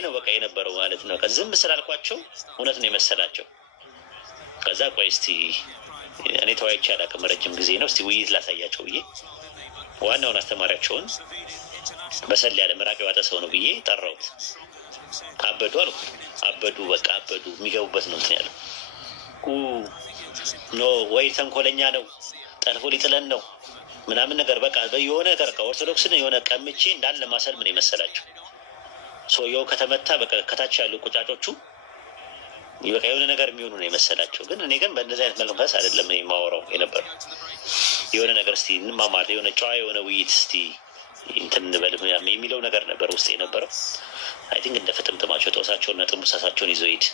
ነው በቃ የነበረው ማለት ነው። ከዝም ስላልኳቸው እውነት ነው የመሰላቸው። ከዛ ቆይ እስቲ እኔ ተወያይቼ አላውቅም፣ ረጅም ጊዜ ነው። እስቲ ውይይት ላሳያቸው ብዬ ዋናውን አስተማሪያቸውን በሰል ያለ ምራቅ የዋጠ ሰው ነው ብዬ ጠራሁት። አበዱ አልኩ። አበዱ በቃ አበዱ። የሚገቡበት ነው እንትን ያለው ኖ ወይ ተንኮለኛ ነው ጠልፎ ሊጥለን ነው ምናምን ነገር በቃ የሆነ ነገር ከኦርቶዶክስን የሆነ ቀምቼ እንዳለ ማሰል ምን የመሰላቸው ሰውየው ከተመታ በቃ ከታች ያሉ ቁጫጮቹ በቃ የሆነ ነገር የሚሆኑ ነው የመሰላቸው። ግን እኔ ግን በእንደዚህ አይነት መንፈስ አይደለም የማወራው የነበረው። የሆነ ነገር እስቲ እንማማር፣ የሆነ ጨዋ የሆነ ውይይት እስቲ እንትን እንበል የሚለው ነገር ነበር ውስጥ የነበረው። አይ ቲንክ እንደ ፍጥምጥማቸው ጦሳቸውና ጥንቡሳሳቸውን ይዘው ሄድ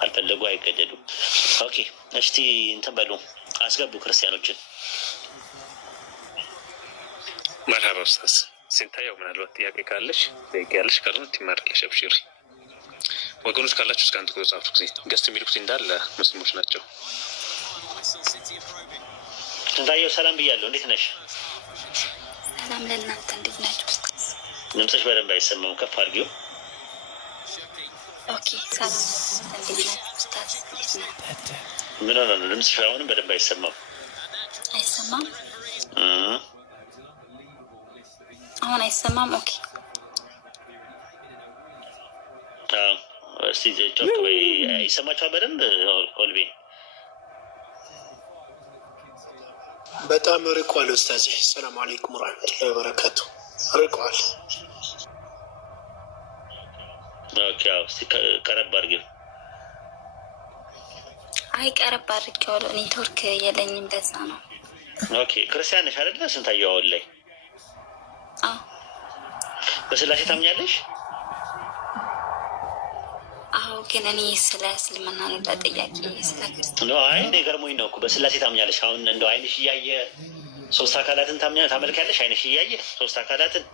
አልፈለጉ አይገደዱ። ኦኬ እስቲ እንትን በሉ አስገቡ ክርስቲያኖችን። መርሃባ ኡስታዝ ሲንታየው ምናልባት ጥያቄ ካለሽ ጥያቄ ያለሽ ካልሆነ ትማራለሽ። አብሽሪ ወገኖች ካላችሁ እስከ አንድ ቁጥር ጻፉ። ጊዜ ገስት የሚልኩት እንዳለ ሙስሊሞች ናቸው። ሲንታየው ሰላም ብያለሁ። እንዴት ነሽ? ሰላም ለእናንተ። እንዴት ናችሁ? ድምፅሽ በደንብ አይሰማም፣ ከፍ አድርጊው። ኦኬ ሰላም። እንዴት ናችሁ ኡስታዝ? እንዴት ነህ? ምን ሆነ ነው ድምፅሽ አሁንም በደንብ አይሰማም? አይሰማም? አሁን አይሰማም? ኦኬ እስቲ ጮክ በይ። ይሰማችኋል በደንብ? ኦልቤ በጣም ርቋል ኡስታዝ። ሰላም አለይኩም ወራህመቱላሂ ወበረካቱ። ርቋል። ኦኬ እስቲ ቀረብ አድርጊው። አይ ቀረብ አድርጌዋለሁ። ኔትወርክ የለኝም በዛ ነው። ኦኬ ክርስቲያን ነሽ አይደለ? ስንታየው አሁን ላይ በስላሴ ታምኛለሽ? አዎ ግን እኔ ስለ እስልምና ነው ለጥያቄ ስለ ክርስትና ነው። አይ እኔ ገርሞኝ ነው እኮ በስላሴ ታምኛለሽ? አሁን እንደው አይንሽ እያየ ሶስት አካላትን ታመልኪያለሽ? አይንሽ እያየ ሶስት አካላትን?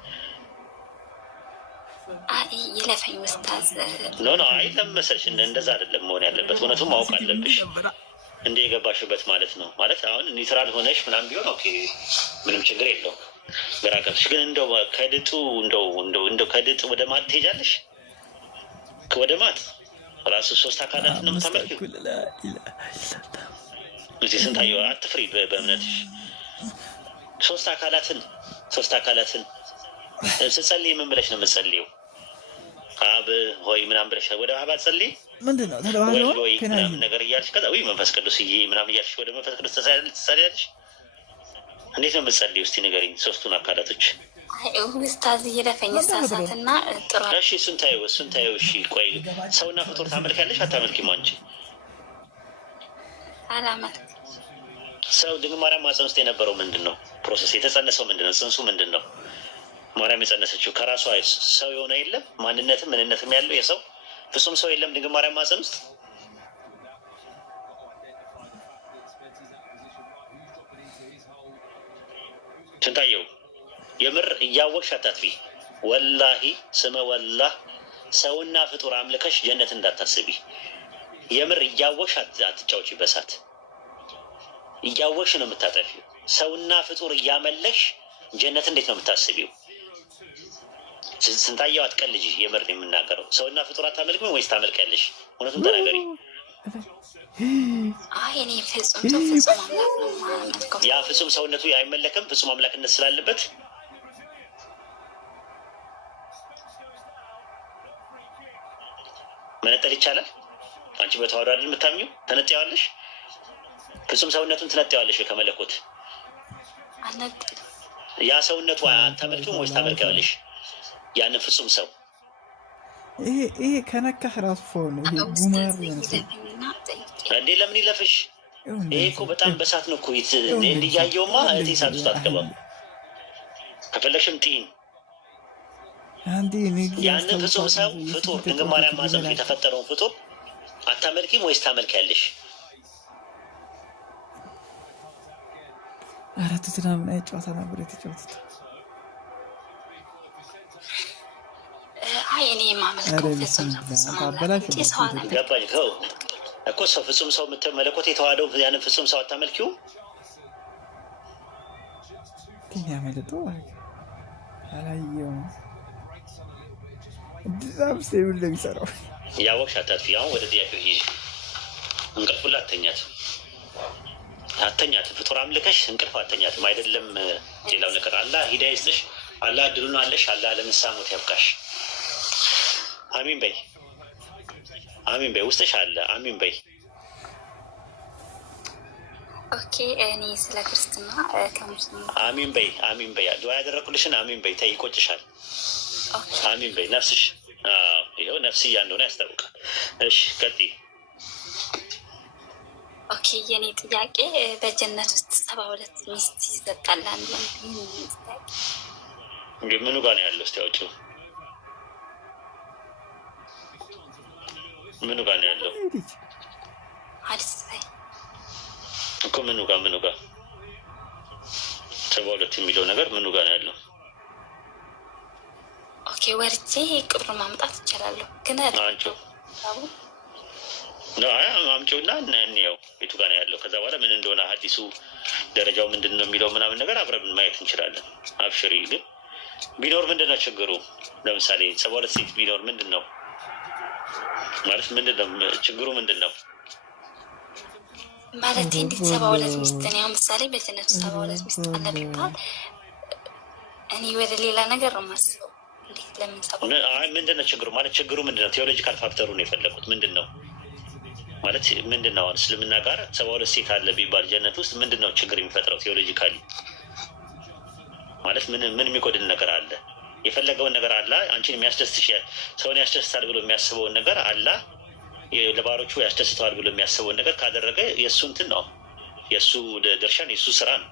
አይ ይለፈኝ ኡስታዝ። ኖ አይ ለመሰልሽ እንደዛ አይደለም መሆን ያለበት። እውነቱን ማወቅ አለብሽ እንደ የገባሽበት ማለት ነው። ማለት አሁን ኒውትራል ሆነሽ ምናምን ቢሆን ኦኬ ምንም ችግር የለውም። ግራ ገብቶሽ ግን እንደው ከድጡ እንደው ከድጡ ወደ ማት ትሄጃለሽ። ወደ ማት ራሱ ሶስት አካላትን ነው የምታመልኪው። እዚህ ስንታየው አትፍሪ በእምነትሽ። ሶስት አካላትን ስትጸልይ ምን ብለሽ ነው የምትጸልየው? አብ ሆይ ምናምን ብለሽ ወደ አብ አትጸልይ ምንድን ነው ተለባለ ወይ ምናምን ነገር እያልሽ ከዛ ወይ መንፈስ ቅዱስ ምናምን እያልሽ ወደ መንፈስ ቅዱስ ትጸልያለሽ። እንዴት ነው የምትጸልይው? እስቲ ንገሪኝ ሶስቱን አካላቶች። ኡስታዝ ይለፈኝ ሳሳትና ጥሩ። እሺ እሱን ታየው። እሺ ቆይ ሰውና ፍጡር ታመልኪያለሽ አታመልኪም አንቺ? አላመልክ። ሰው ድንግል ማርያም ማህፀን ውስጥ የነበረው ምንድን ነው? ፕሮሰስ የተጸነሰው ምንድን ነው? ጽንሱ ምንድን ነው? ማርያም የጸነሰችው ከራሷ ሰው የሆነ የለም ማንነትም ምንነትም ያለው የሰው ፍጹም ሰው የለም ድንግል ማርያም ማህፀን ውስጥ። ስንታየው የምር እያወቅሽ አታጥፊ። ወላሂ ስመ ወላህ ሰውና ፍጡር አምልከሽ ጀነት እንዳታስቢ። የምር እያወቅሽ አትጫውቺ በሳት እያወቅሽ ነው የምታጠፊው። ሰውና ፍጡር እያመለክሽ ጀነት እንዴት ነው የምታስቢው? ስንታየው አትቀልጂ። የምር የምናገረው ሰውና ፍጡር አታመልክም ወይስ ታመልኪያለሽ? እውነቱን ተናገሪ። አይ እኔ ፍጹም አምላክ ነው የማመልከው። ያ ፍጹም ሰውነቱ አይመለክም ፍጹም አምላክነት ስላለበት። መነጠል ይቻላል? አንቺ በተዋህዶ አይደል የምታምኚው? ተነጥያዋለሽ? ፍጹም ሰውነቱን ትነጥያዋለሽ ከመለኮት? ያ ሰውነቱ አታመልኪም ወይስ ታመልኪያለሽ? ያንን ፍጹም ሰው ይሄ ከነካህ ራሱ ፎን ይሄ ጉማር እንዴ ለምን ይለፍሽ? ይሄ እኮ በጣም በሳት ነው እኮ እንዲያየውማ እህቴ ሳት ውስጥ አትገባም። ከፈለግሽም ጥይን ያንን ፍጹም ሰው ፍጡር ድንግል ማርያም ማህፀን የተፈጠረውን ፍጡር አታመልኪም ወይስ ታመልኪያለሽ? አራት ትናምን አይጨዋታ ነበር የተጫወቱት። አይ እኔ የማመልከው ፍጹም ገባኝ እኮ ሰው ፍጹም ሰው መለኮት የተዋህደው ያንን ፍጹም ሰው አታመልኪው? ግን ያመለጠው አላየውም። ዛምስ ይሁን ለሚሰራው ያወቅሽ አታጥፊ። አሁን ወደ ጥያቄው ሂጂ። እንቅልፉላ አተኛት ፍጡር አምልከሽ እንቅልፍ አተኛትም አይደለም ሌላው ነገር። አላህ ሂዳያ ይስጥሽ። አላህ እድሉን አለሽ። አላህ ለምሳሞት ያብቃሽ። አሚን በይ። አሚን በይ። ውስጥሽ አለ። አሚን በይ። ኦኬ እኔ ስለ ክርስትና ከሙስሊም አሚን በይ። አሚን በይ። ዱዓ ያደረኩልሽን አሚን በይ። ተይ ይቆጭሻል። አሚን በይ። ነፍስሽ ይኸው ነፍስያ እንደሆነ ያስታውቃል። እሺ ቀጥይ። ኦኬ የኔ ጥያቄ በጀነት ውስጥ 72 ሚስት ይሰጣል አንዱ እንግዲህ ምኑ ጋር ነው ያለው? እስቲ አውጪው። ምኑ ጋር ነው ያለው? ሐዲስ ላይ እኮ ምኑ ጋር 72 የሚለው ነገር ምኑ ጋር ነው ያለው? ኦኬ ወርጄ ቅብር ማምጣት እችላለሁ ግን አንቺው ነው አምጪውና እንየው ቤቱ ጋር ነው ያለው። ከዛ በኋላ ምን እንደሆነ ሐዲሱ ደረጃው ምንድን ነው የሚለው ምናምን ነገር አብረን ማየት እንችላለን። አብሽሪ። ግን ቢኖር ምንድን ነው ችግሩ? ለምሳሌ 72 ሴት ቢኖር ምንድን ነው ማለት ምንድን ነው ችግሩ? ምንድን ነው ማለት እንዴት 72 ሚስት ነው? ያው ምሳሌ በጀነት 72 ሚስት አለ ቢባል እኔ ወደ ሌላ ነገር ነው የማስበው። እንዴት ለምን ምንድን ነው ችግሩ? ማለት ችግሩ ምንድን ነው? ቴዎሎጂካል ፋክተሩ ነው የፈለጉት። ምንድን ነው ማለት ምንድን ነው? እስልምና ጋር 72 ሴት አለ ቢባል ጀነት ውስጥ ምንድን ነው ችግር የሚፈጥረው? ቴዎሎጂካሊ ማለት ምን የሚጎድል ነገር አለ? የፈለገውን ነገር አለ አንቺን የሚያስደስትሽ ሰውን ያስደስታል ብሎ የሚያስበውን ነገር አለ ለባሮቹ ያስደስተዋል ብሎ የሚያስበውን ነገር ካደረገ የእሱ እንትን ነው፣ የእሱ ድርሻን፣ የእሱ ስራ ነው።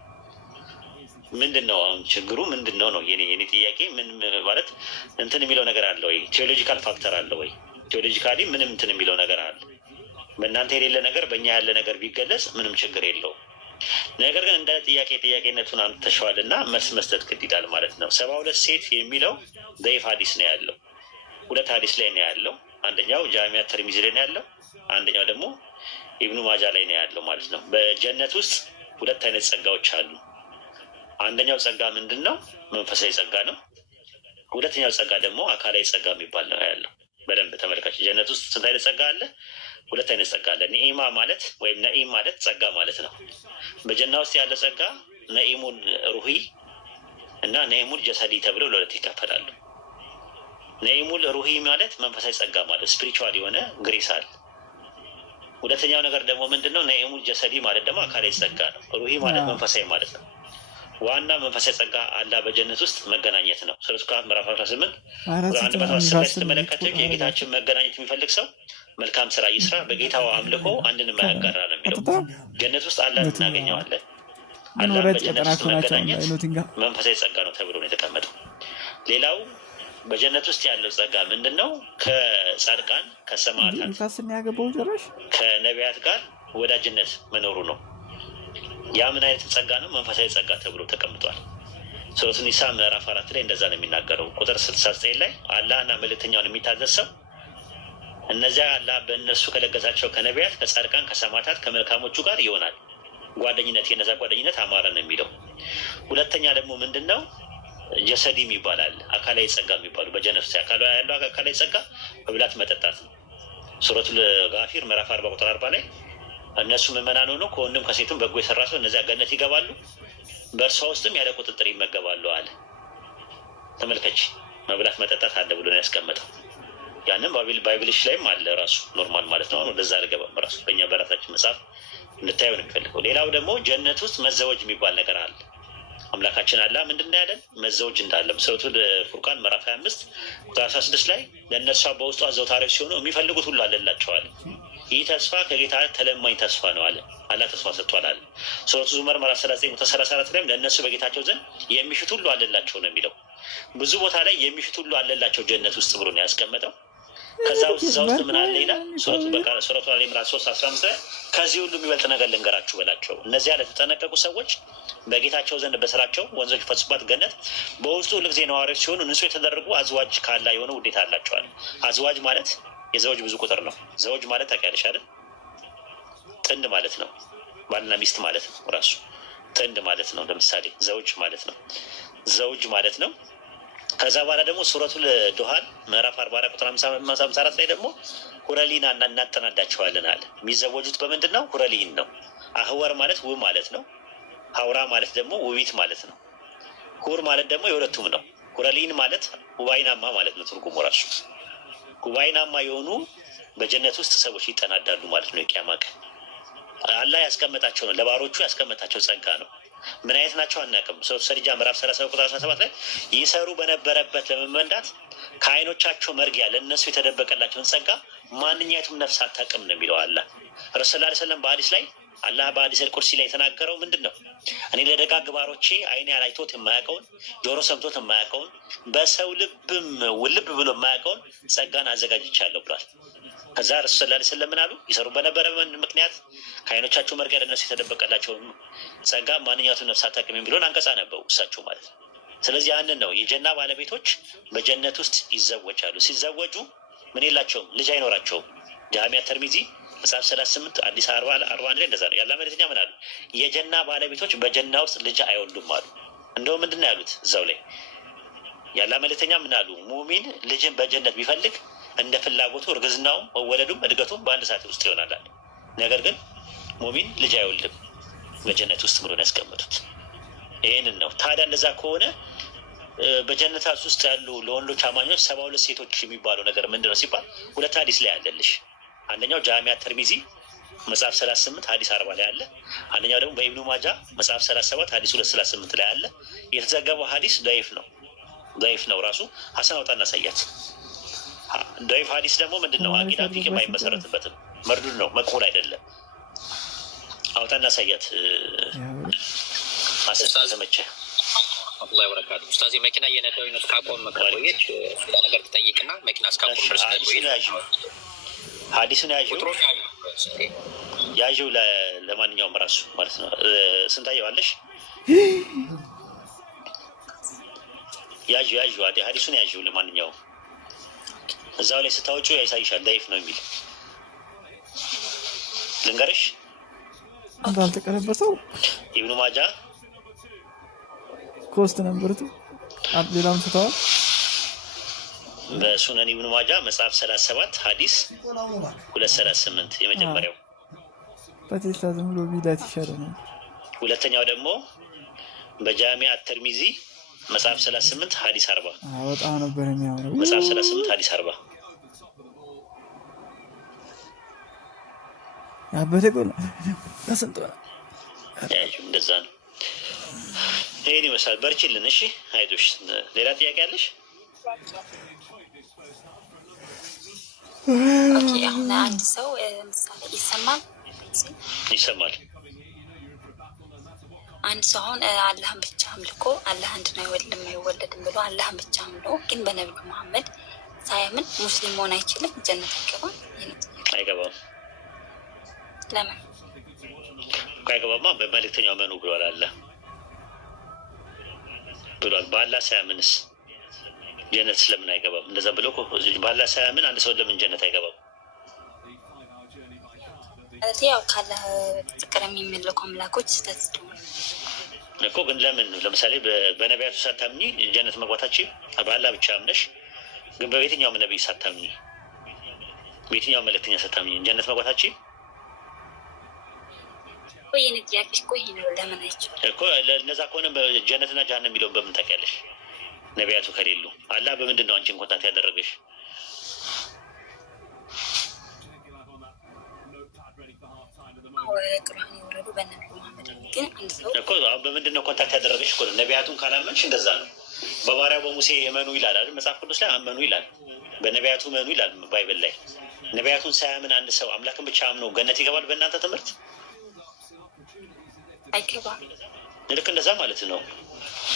ምንድን ነው አሁን ችግሩ ምንድን ነው ነው የኔ ጥያቄ። ምን ማለት እንትን የሚለው ነገር አለ ወይ? ቴዎሎጂካል ፋክተር አለ ወይ? ቴዎሎጂካሊ ምንም እንትን የሚለው ነገር አለ? በእናንተ የሌለ ነገር በእኛ ያለ ነገር ቢገለጽ ምንም ችግር የለውም። ነገር ግን እንደ ጥያቄነቱን አምጥተሸዋል እና መልስ መስጠት ግድ ይላል ማለት ነው። 72 ሴት የሚለው ደይፍ ሀዲስ ነው ያለው። 2 ሀዲስ ላይ ነው ያለው። አንደኛው ጃሚያ ተርሚዚ ላይ ነው ያለው፣ አንደኛው ደግሞ ኢብኑ ማጃ ላይ ነው ያለው ማለት ነው። በጀነት ውስጥ 2 አይነት ጸጋዎች አሉ። አንደኛው ጸጋ ምንድን ነው? መንፈሳዊ ጸጋ ነው። ሁለተኛው ጸጋ ደግሞ አካላዊ ጸጋ የሚባል ነው ያለው። በደንብ ተመልካች። ጀነት ውስጥ ስንት አይነት ጸጋ አለ? 2 አይነት ጸጋ አለ። ኒኢማ ማለት ወይም ነኢም ማለት ጸጋ ማለት ነው። በጀና ውስጥ ያለ ጸጋ ነኢሙን ሩሂ እና ነኢሙል ጀሰዲ ተብለው ለ2 ይከፈላሉ። ነኢሙል ሩሂ ማለት መንፈሳዊ ጸጋ ማለት ስፒሪቹዋል የሆነ ግሬስ አለ። ሁለተኛው ነገር ደግሞ ምንድነው? ነኢሙል ጀሰዲ ማለት ደግሞ አካላዊ ጸጋ ነው። ሩሂ ማለት መንፈሳዊ ማለት ነው። ዋና መንፈሳዊ ጸጋ አላህ በጀነት ውስጥ መገናኘት ነው። ሱረቱ ካህፍ ምዕራፍ 18 110 ላይ ስትመለከቱ የጌታችን መገናኘት የሚፈልግ ሰው መልካም ስራ ይስራ፣ በጌታው አምልኮ አንድንም አያጋራ ነው የሚለው። ጀነት ውስጥ አላህ እናገኘዋለን። አላህ በጀነት ውስጥ መገናኘት መንፈሳዊ ጸጋ ነው ተብሎ ነው የተቀመጠው። ሌላው በጀነት ውስጥ ያለው ጸጋ ምንድን ነው? ከጻድቃን ከሰማዕታት ከነቢያት ጋር ወዳጅነት መኖሩ ነው። ያ ምን አይነት ጸጋ ነው? መንፈሳዊ ጸጋ ተብሎ ተቀምጧል። ሱረቱ ኒሳ ምዕራፍ 4 ላይ እንደዛ ነው የሚናገረው። ቁጥር 69 ላይ አላህና መልእክተኛውን የሚታዘዝ ሰው እነዚያ አላህ በእነሱ ከለገሳቸው ከነቢያት ከጻድቃን ከሰማዕታት ከመልካሞቹ ጋር ይሆናል። ጓደኝነት የነዛ ጓደኝነት አማረ ነው የሚለው። ሁለተኛ ደግሞ ምንድን ነው? ጀሰዲ ይባላል። አካላዊ ጸጋ የሚባሉ በጀነት ውስጥ ያለው አካላዊ ጸጋ መብላት መጠጣት ነው። ሱረቱል ጋፊር ምዕራፍ 40 ቁጥር 40 ላይ እነሱ ምዕመናን ሆነው ከወንድም ከሴቱም በጎ የሰራ ሰው እነዚያ ገነት ይገባሉ፣ በእርሷ ውስጥም ያለ ቁጥጥር ይመገባሉ አለ። ተመልከች፣ መብላት መጠጣት አለ ብሎ ነው ያስቀመጠው። ያንም ባይብልሽ ላይም አለ ራሱ ኖርማል ማለት ነው። ወደዛ አልገባም። ራሱ በእኛ በራሳችን መጽሐፍ እንድታየው ነው የሚፈልገው። ሌላው ደግሞ ጀነት ውስጥ መዘወጅ የሚባል ነገር አለ። አምላካችን አላህ ምንድን ነው ያለን? መዘወጅ እንዳለም ሱረቱል ፉርቃን ምዕራፍ 25 ቁጥር 16 ላይ ለእነርሷ በውስጧ ዘውታሪዎች ሲሆኑ የሚፈልጉት ሁሉ አለላቸዋል። ይህ ተስፋ ከጌታ ተለማኝ ተስፋ ነው አለ። አላህ ተስፋ ሰጥቷል አለ። ሱረቱ ዙመር ምዕራፍ 39 ቁጥር 34 ላይም ለእነሱ በጌታቸው ዘንድ የሚሹት ሁሉ አለላቸው ነው የሚለው። ብዙ ቦታ ላይ የሚሹት ሁሉ አለላቸው ጀነት ውስጥ ብሎ ነው ያስቀመጠው። ከዛ ውስጥ ምን አለ ይላል? ሱረቱ አሊ ኢምራን 3:15 ላይ ከዚህ ሁሉ የሚበልጥ ነገር ልንገራችሁ በላቸው፣ እነዚያ ለተጠነቀቁ ሰዎች በጌታቸው ዘንድ በስራቸው ወንዞች ይፈሱባት ገነት በውስጡ ሁልጊዜ ነዋሪዎች ሲሆኑ ንጹህ የተደረጉ አዝዋጅ ካላ የሆነ ውዴታ አላቸዋል። አዝዋጅ ማለት የዘውጅ ብዙ ቁጥር ነው። ዘውጅ ማለት ታውቂያለሽ አይደል? ጥንድ ማለት ነው። ባልና ሚስት ማለት ነው። ራሱ ጥንድ ማለት ነው። ለምሳሌ ዘውጅ ማለት ነው። ዘውጅ ማለት ነው። ከዛ በኋላ ደግሞ ሱረቱል ዱሃን ምዕራፍ 44 ቁጥር 54 ላይ ደግሞ ሁረሊን እናጠናዳቸዋለን አለ። የሚዘወጁት በምንድን ነው? ሁረሊን ነው። አህወር ማለት ውብ ማለት ነው። ሀውራ ማለት ደግሞ ውቢት ማለት ነው። ሁር ማለት ደግሞ የሁለቱም ነው። ሁረሊን ማለት ውባይናማ ማለት ነው። ትርጉሙ ራሱ ውባይናማ የሆኑ በጀነት ውስጥ ሰዎች ይጠናዳሉ ማለት ነው። የቂያማ ቀን አላህ ያስቀመጣቸው ነው፣ ለባሮቹ ያስቀመጣቸው ጸጋ ነው። ምን አይነት ናቸው አናውቅም። ሱረቱ ሰዲጃ ምዕራፍ 30 ቁጥር 17 ላይ ይሰሩ በነበረበት ለመመንዳት ከዓይኖቻቸው መርጊያ ለእነሱ የተደበቀላቸውን ጸጋ ማንኛቱም ነፍስ አታውቅም ነው የሚለው አላህ። ረሱል ሰለላሁ ዐለይሂ ወሰለም በሐዲስ ላይ አላህ በሐዲስ አልቁርሲ ላይ የተናገረው ምንድን ነው? እኔ ለደጋግ ባሮቼ አይኔ አይቶት የማያውቀውን ጆሮ ሰምቶት የማያውቀውን በሰው ልብም ውልብ ብሎ የማያውቀውን ጸጋን አዘጋጅቻለሁ ብሏል። ከዛ ረሱል ሰለላሁ ዐለይሂ ወሰለም ምን አሉ? ይሰሩ በነበረ ምክንያት ከዓይኖቻቸው መርጊያ ለእነሱ የተደበቀላቸውን ጸጋ ማንኛቱም ነፍስ አታውቅም የሚለውን አንቀጽ ነበሩ እሳቸው ማለት ነው። ስለዚህ ያንን ነው የጀና ባለቤቶች በጀነት ውስጥ ይዘወጃሉ። ሲዘወጁ ምን የላቸውም? ልጅ አይኖራቸውም። ጃሚያ ተርሚዚ መጽሐፍ 38 አዲስ 41 ላይ እንደዛ ነው። ያላ መልእክተኛ ምን አሉ? የጀና ባለቤቶች በጀና ውስጥ ልጅ አይወልዱም አሉ። እንደውም ምንድን ነው ያሉት እዛው ላይ? ያላ መልእክተኛ ምን አሉ? ሙሚን ልጅን በጀነት ቢፈልግ እንደ ፍላጎቱ እርግዝናውም መወለዱም እድገቱም በአንድ ሰዓት ውስጥ ይሆናል። ነገር ግን ሙሚን ልጅ አይወልድም በጀነት ውስጥ ብሎ ነው ያስቀመጡት። ይህንን ነው። ታዲያ እንደዛ ከሆነ በጀነታት ውስጥ ያሉ ለወንዶች አማኞች 72 ሴቶች የሚባለው ነገር ምንድን ነው ሲባል ሁለት ሀዲስ ላይ አለልሽ። አንደኛው ጃሚያ ተርሚዚ መጽሐፍ 38 ሀዲስ 40 ላይ አለ። አንደኛው ደግሞ በኢብኑ ማጃ መጽሐፍ 37 ሀዲስ 238 ላይ አለ። የተዘገበው ሀዲስ ضعيف ነው ራሱ። ሀሰን አውጣ እናሳያት። ضعيف ሀዲስ ደግሞ ምንድን ነው? አቂዳ ፊቅም አይመሰረትበትም። መርዱድ ነው፣ መቅቡል አይደለም። አውጣ እናሳያት። አሰሳዘመቸ አላህ ወበረካቱ። ኡስታዝ መኪና እየነዳሁኝ ነው። ካቆም መቆየች ሌላ ነገር ትጠይቅና መኪና እስካቆም ድረስ ሀዲሱን ያዥው ለማንኛውም ራሱ ማለት ነው። ስንታየው አለሽ? ያዥው ሀዲሱን ያዥው ለማንኛውም እዛው ላይ ስታወጪው ያሳይሻል። ضعيف ነው የሚል ልንገርሽ። እንዳልተቀለበሰው ኢብኑ ማጃ ኮስት ነበርቱ ሌላም ስተዋል። በሱነን ኢብኑ ማጃ መጽሐፍ 37 ሀዲስ 238 የመጀመሪያው። በቴስላ ዝም ብሎ ቢላት ይሻላል ነበር። ሁለተኛው ደግሞ በጃሚዓ ተርሚዚ መጽሐፍ 38 ሀዲስ 40 በጣም ነበር የሚያምረው። መጽሐፍ 38 ሀዲስ 40 ያበደ ቆል ተሰንቶ እንደዛ ነው። ይሄን ይመስላል። በርቺልን። እሺ አይዞሽ። ሌላ ጥያቄ አለሽ? ኦኬ። አሁን አንድ ሰው ምሳሌ ይሰማል። አንድ ሰው አሁን አላህን ብቻ አምልኮ አላህ አንድ ነው አይወለድም ብሎ አላህን ብቻ አምልኮ ግን በነብዩ መሐመድ ሳያምን ሙስሊም መሆን አይችልም? ጀነት አይገባም? አይገባም። ለምን አይገባማ? በመልእክተኛው መኑ ብሏል አለ ብሏል። በአላህ ሳያምንስ ጀነት ስለምን አይገባም? እንደዛ ብሎ በአላህ ሳያምን አንድ ሰው ለምን ጀነት አይገባም? ያው ካላህ ፍቅር የሚመለኩ አምላኮች ስህተት እኮ ግን ለምን ለምሳሌ በነቢያቱ ሳታምኚ ጀነት መግባታችን በአላህ ብቻ አምነሽ ግን በየትኛውም ነቢይ ሳታምኚ በየትኛውም መልእክተኛ ሳታምኚ ጀነት መግባታችን እኮ ለነዛ ከሆነ ጀነትና ጀሃነም የሚለውን በምን ታውቂያለሽ? ነቢያቱ ከሌሉ አላህ በምንድን ነው አንቺን ኮንታክት ያደረገሽ? እኮ በምንድን ነው ኮንታክት ያደረገሽ? እኮ ነቢያቱን ካላመንሽ እንደዛ ነው። በባሪያው በሙሴ እመኑ ይላል አይደል? መጽሐፍ ቅዱስ ላይ አመኑ ይላል፣ በነቢያቱ እመኑ ይላል ባይብል ላይ። ነቢያቱን ሳያምን አንድ ሰው አምላክን ብቻ አምኖ ገነት ይገባል በእናንተ ትምህርት? አይገባም። ልክ እንደዛ ማለት ነው።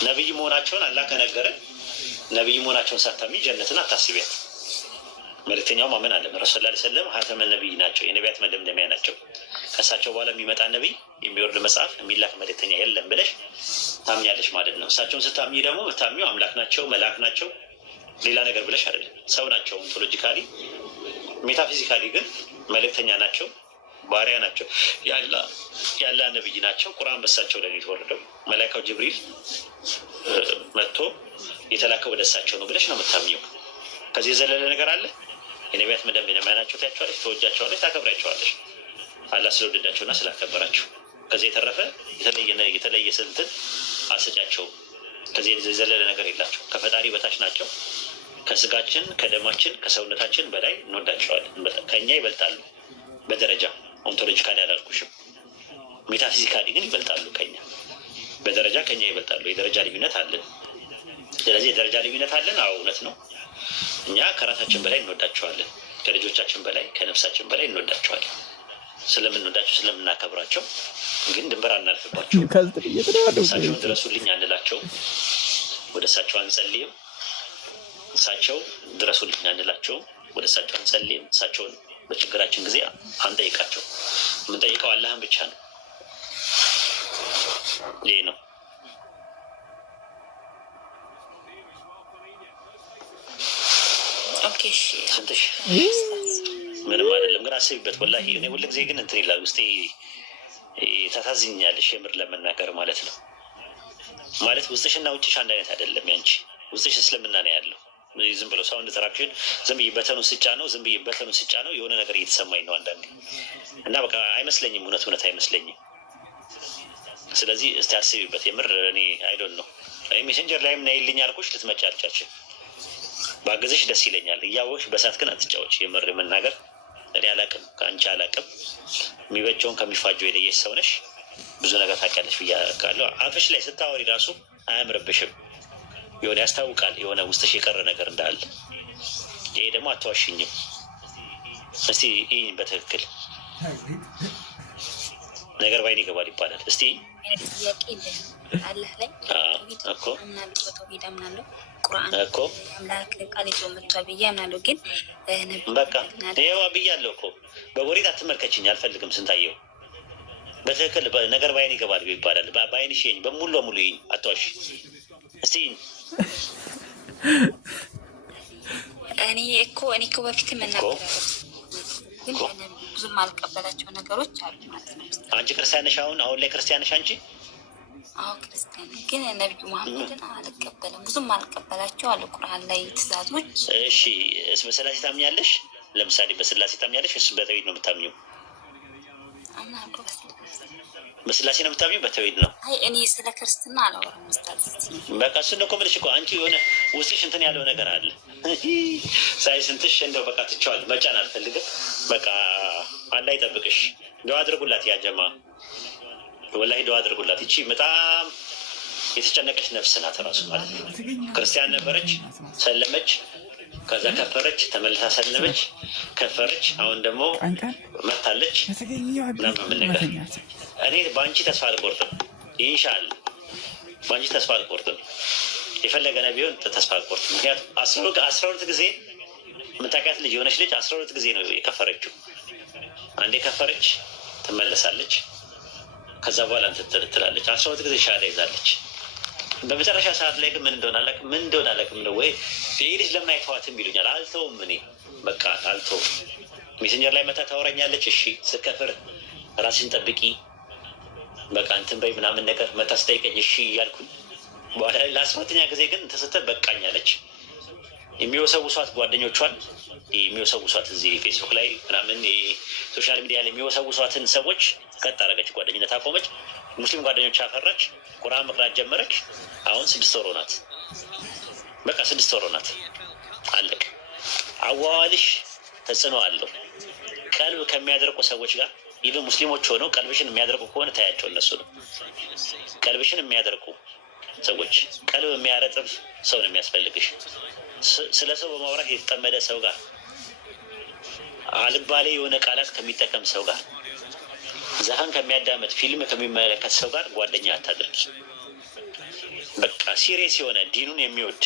ነቢይ መሆናቸውን አላህ ከነገረ ነቢይ መሆናቸውን ሳታምኚ ጀነትን አታስቢያት። መልእክተኛው ማመን አለ። ረሱል ሰለላሁ ዐለይሂ ወሰለም ሀተመ ነቢይ ናቸው፣ የነቢያት መደምደሚያ ናቸው። ከእሳቸው በኋላ የሚመጣ ነቢይ፣ የሚወርድ መጽሐፍ፣ የሚላክ መልእክተኛ የለም ብለሽ ታምኛለሽ ማለት ነው። እሳቸውን ስታምኚ ደግሞ ብታምኚው አምላክ ናቸው፣ መልአክ ናቸው፣ ሌላ ነገር ብለሽ አይደለም። ሰው ናቸው ኦንቶሎጂካሊ፣ ሜታፊዚካሊ ግን መልእክተኛ ናቸው፣ ባሪያ ናቸው፣ ያላ ነብይ ናቸው። ቁርአን በሳቸው ላይ የተወረደው መላእክቱ ጅብሪል መጥቶ የተላከው ወደ እሳቸው ነው ብለሽ ነው የምታምኘው። ከዚህ የዘለለ ነገር አለ? የነቢያት መደምደሚያ ናቸው ታያቸዋለሽ፣ ተወጃቸዋለች፣ ታከብራቸዋለሽ አላህ ስለወደዳቸውና ስላከበራቸው። ከዚህ የተረፈ የተለየ ስንትን አልሰጫቸውም። ከዚህ የዘለለ ነገር የላቸው። ከፈጣሪ በታች ናቸው። ከስጋችን ከደማችን ከሰውነታችን በላይ እንወዳቸዋለን። ከእኛ ይበልጣሉ በደረጃ ኦንቶሎጂካሊ አላልኩሽም፣ ሜታፊዚካሊ ግን ይበልጣሉ ከኛ በደረጃ ከኛ ይበልጣሉ። የደረጃ ልዩነት አለን። ስለዚህ የደረጃ ልዩነት አለን። አዎ እውነት ነው። እኛ ከራሳችን በላይ እንወዳቸዋለን። ከልጆቻችን በላይ ከነፍሳችን በላይ እንወዳቸዋለን። ስለምንወዳቸው ስለምናከብራቸው ግን ድንበር አናልፍባቸው። እሳቸውን ድረሱልኝ አንላቸው፣ ወደ እሳቸው አንጸልይም። እሳቸው ድረሱልኝ አንላቸው፣ ወደ እሳቸው አንጸልይም። እሳቸውን በችግራችን ጊዜ አንጠይቃቸው። የምንጠይቀው አላህን ብቻ ነው። ይህ ነው። ስንትሽ ምንም አይደለም፣ ግን አስቢበት። ወላሂ እኔ ሁል ጊዜ ግን እንትን ይላል ውስጤ፣ ታሳዝኛለሽ የምር ለመናገር ማለት ነው። ማለት ውስጥሽና ውጭሽ አንድ አይነት አይደለም። ያንቺ ውስጥሽ እስልምና ነው ያለው። ዝም ብሎ ሳውንድ ትራክሽን ዝም ብዬ በተኑ ስጫ ነው የሆነ ነገር እየተሰማኝ ነው አንዳንዴ እና በቃ አይመስለኝም፣ እውነት አይመስለኝም። ስለዚህ እስቲ አስቢበት የምር። እኔ አይዶን ነው ሜሴንጀር ላይም ናይልኝ አልኩሽ፣ ልትመጪ አልቻልሽም። ባገዝሽ ደስ ይለኛል። እያወቅሽ በሳት ግን አትጫዎች። የምር መናገር እኔ አላቅም፣ ከአንቺ አላቅም። የሚበጀውን ከሚፋጀው የለየሽ ሰው ነሽ። ብዙ ነገር ታውቂያለሽ ብዬ አውቃለሁ። አፍሽ ላይ ስታወሪ ራሱ አያምርብሽም። የሆነ ያስታውቃል የሆነ ውስጥሽ የቀረ ነገር እንዳለ። ይሄ ደግሞ አትዋሽኝም። እስቲ ይህን በትክክል ነገር ባይን ይገባል ይባላል። እስቲ አላህ ላይ እኮ በተውሂድ አምናለሁ። ቁርአን እኮ አምላክ ቃል ይዞ መጥቷል ብዬ አምናለሁ። ግን በቃ ይኸው ብያለሁ እኮ በወሬት አትመልከችኝ፣ አልፈልግም። ስንታየው በትክክል ነገር ባይን ይገባል ይባላል። በአይንሽ ይኸኝ በሙሉ በሙሉ ይኸኝ፣ አትዋሽ እስቲ። እኔ እኮ በፊት መናገር ግን ብዙም አልቀበላቸው ነገሮች አሉ ማለት ነው። አንቺ ክርስቲያን ነሽ? አሁን ላይ ክርስቲያን ነሽ አንቺ? አዎ ክርስቲያን ግን ነቢዩ መሐመድን አልቀበልም። ብዙም አልቀበላቸው አሉ ቁርአን ላይ ትእዛዞች። እሺ በስላሴ ታምኛለሽ? ለምሳሌ በስላሴ ታምኛለሽ ወይስ በተውሂድ ነው የምታምኘው? አምናለሁ በስላሴ ነው የምታምኘው? በተውሂድ ነው? አይ እኔ ስለ ክርስትና አላወራም ኡስታዝ። በቃ እሱን እኮ የምልሽ እኮ አንቺ የሆነ ውስጥሽ እንትን ያለው ነገር አለ ሳይ ስንትሽ እንደው በቃ ትቼዋለሁ፣ መጫን አልፈልግም። በቃ አላህ ይጠብቅሽ። ዱዓ አድርጉላት ያ ጀማ፣ ወላሂ ዱዓ አድርጉላት። ይቺ በጣም የተጨነቀች ነፍስ ናት ራሱ ማለት ነው። ክርስቲያን ነበረች፣ ሰለመች፣ ከዛ ከፈረች፣ ተመልሳ ሰለመች፣ ከፈረች፣ አሁን ደግሞ መታለች ምናምን ነገር። እኔ በአንቺ ተስፋ አልቆርጥም፣ ኢንሻአላህ በአንቺ ተስፋ አልቆርጥም። የፈለገ ነው ቢሆን ተስፋ አልቆርጥም። ምክንያቱም 12 ጊዜ የምታውቂያት ልጅ የሆነች ልጅ 12 ጊዜ ነው የከፈረችው። አንዴ ከፈረች ትመለሳለች፣ ከዛ በኋላ እንትን ትላለች። 12 ጊዜ ሻሃዳ ይዛለች። በመጨረሻ ሰዓት ላይ ግን ምን እንደሆነ አላውቅም ነው ወይ ይህ ልጅ ለምን አይተዋትም ይሉኛል። አልተውም፣ እኔ በቃ አልተውም። ሜሴንጀር ላይ መታ ታወራኛለች። እሺ ስከፍር ራስሽን ጠብቂ በቃ እንትን በይ ምናምን ነገር መታ ስጠይቀኝ እሺ እያልኩኝ በኋላ ለ12ኛ ጊዜ ግን ተሰተ በቃኛለች። የሚወሰውሷት ጓደኞቿን የሚወሰውሷት እዚህ ፌስቡክ ላይ ምናምን ሶሻል ሚዲያ ላይ የሚወሰውሷትን ሰዎች ቀጥ አደረገች። ጓደኝነት አቆመች። ሙስሊም ጓደኞች አፈራች። ቁርአን መቅራት ጀመረች። አሁን 6 ወር ሆናት። በቃ 6 ወር ሆናት። አለቅ። አዋዋልሽ ተጽዕኖ አለው። ቀልብ ከሚያደርቁ ሰዎች ጋር ይህ ሙስሊሞች ሆነው ቀልብሽን የሚያደርቁ ከሆነ ታያቸው። እነሱ ነው ቀልብሽን የሚያደርቁ ሰዎች። ቀልብ የሚያረጥብ ሰው ነው የሚያስፈልግሽ። ስለ ሰው በማውራት የተጠመደ ሰው ጋር፣ አልባሌ የሆነ ቃላት ከሚጠቀም ሰው ጋር፣ ዘፈን ከሚያዳመጥ ፊልም ከሚመለከት ሰው ጋር ጓደኛ አታድርጊ። በቃ ሲሪየስ የሆነ ዲኑን የሚወድ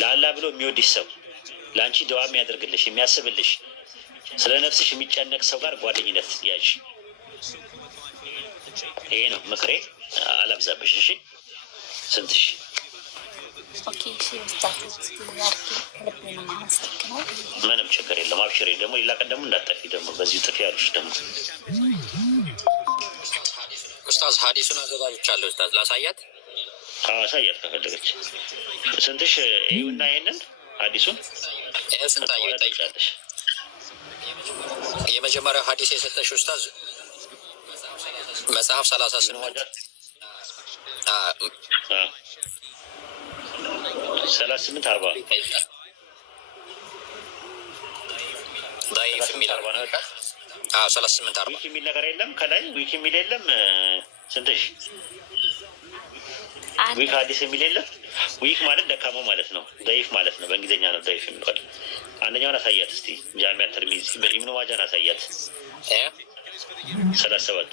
ለአላህ ብሎ የሚወድሽ ሰው፣ ለአንቺ ደዋ የሚያደርግልሽ የሚያስብልሽ፣ ስለ ነፍስሽ የሚጨነቅ ሰው ጋር ጓደኝነት ያዥ። ይሄ ነው ምክሬ። አላብዛብሽ። እሺ ስንትሽ ምንም ችግር የለም። አብሽሬ ደግሞ ሌላ ቀን ደግሞ እንዳጠፊ ደግሞ በዚሁ ጥፊ ያሉሽ ደግሞ ኡስታዝ ሀዲሱን አዘጋጅቻለሁ። ኡስታዝ ላሳያት። አሳያት ከፈለገች። ስንትሽ ይሁና ይሄንን አዲሱን ስንታየ ይጠይቃለሽ። የመጀመሪያው ሀዲስ የሰጠሽ ኡስታዝ መጽሐፍ 38 40 ضعيف የሚል 40 ነው። 38 40 ዊክ የሚል ነገር የለም ከላይ ዊክ የሚል የለም። ስንትሽ ዊክ ሀዲስ የሚል የለም። ዊክ ማለት ደካማ ማለት ነው። ደይፍ ማለት ነው። በእንግሊዝኛ ነው ደይፍ የሚባል። አንደኛውን አሳያት እስቲ ጃሚያ ተርሚዚ በኢብኑ ማጃን አሳያት 37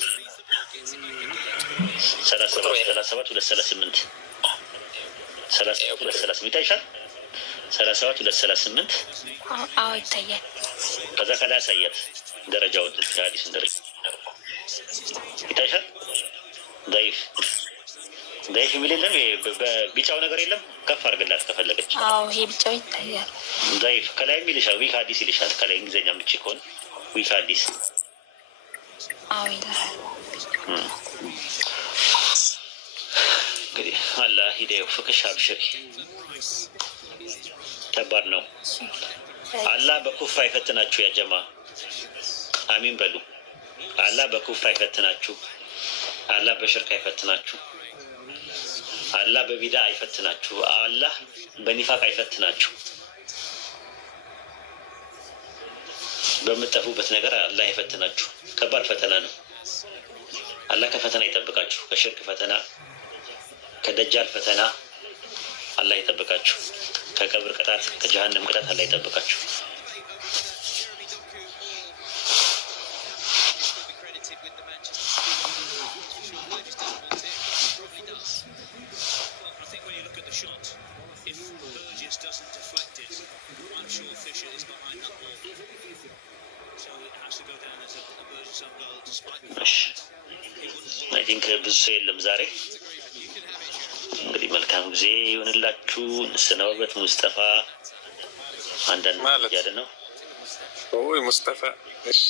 238 ይታይሻል። 37 238 አዎ ይታያል። ከዛ ከላይ አሳያት ደረጃውን የሀዲስን ደረጃ ይታይሻል። ደይፍ የሚል የለም። በቢጫው ነገር የለም። ከፍ አድርግላት ከፈለገች። አዎ ይሄ ቢጫው ይታያል። ደይፍ ከላይም ይልሻል። ዊክ ሀዲስ ይልሻል። ከላይ እንግሊዝኛ ምች ከሆነ ዊክ ሀዲስ አዎ ይላል። እንግዲህ አላህ ሂዳየው ፍቅሽ አብሽሪ። ከባድ ነው። አላህ በኩፍር አይፈትናችሁ ያ ጀማ አሚን በሉ። አላህ በኩፍር አይፈትናችሁ። አላህ በሽርክ አይፈትናችሁ። አላህ በቢዳ አይፈትናችሁ። አላህ በኒፋቅ አይፈትናችሁ። በምትጠፉበት ነገር አላህ አይፈትናችሁ። ከባድ ፈተና ነው። አላህ ከፈተና ይጠብቃችሁ። ከሽርክ ፈተና፣ ከደጃል ፈተና አላህ ይጠብቃችሁ። ከቀብር ቅጣት፣ ከጀሃነም ቅጣት አላህ ይጠብቃችሁ። አይ ቲንክ ብዙ ሰው የለም ዛሬ። እንግዲህ መልካም ጊዜ ይሆንላችሁ። እንሰናበት። ሙስጠፋ አንዳንድ እያለ ነው ወይ ሙስጠፋ? እሺ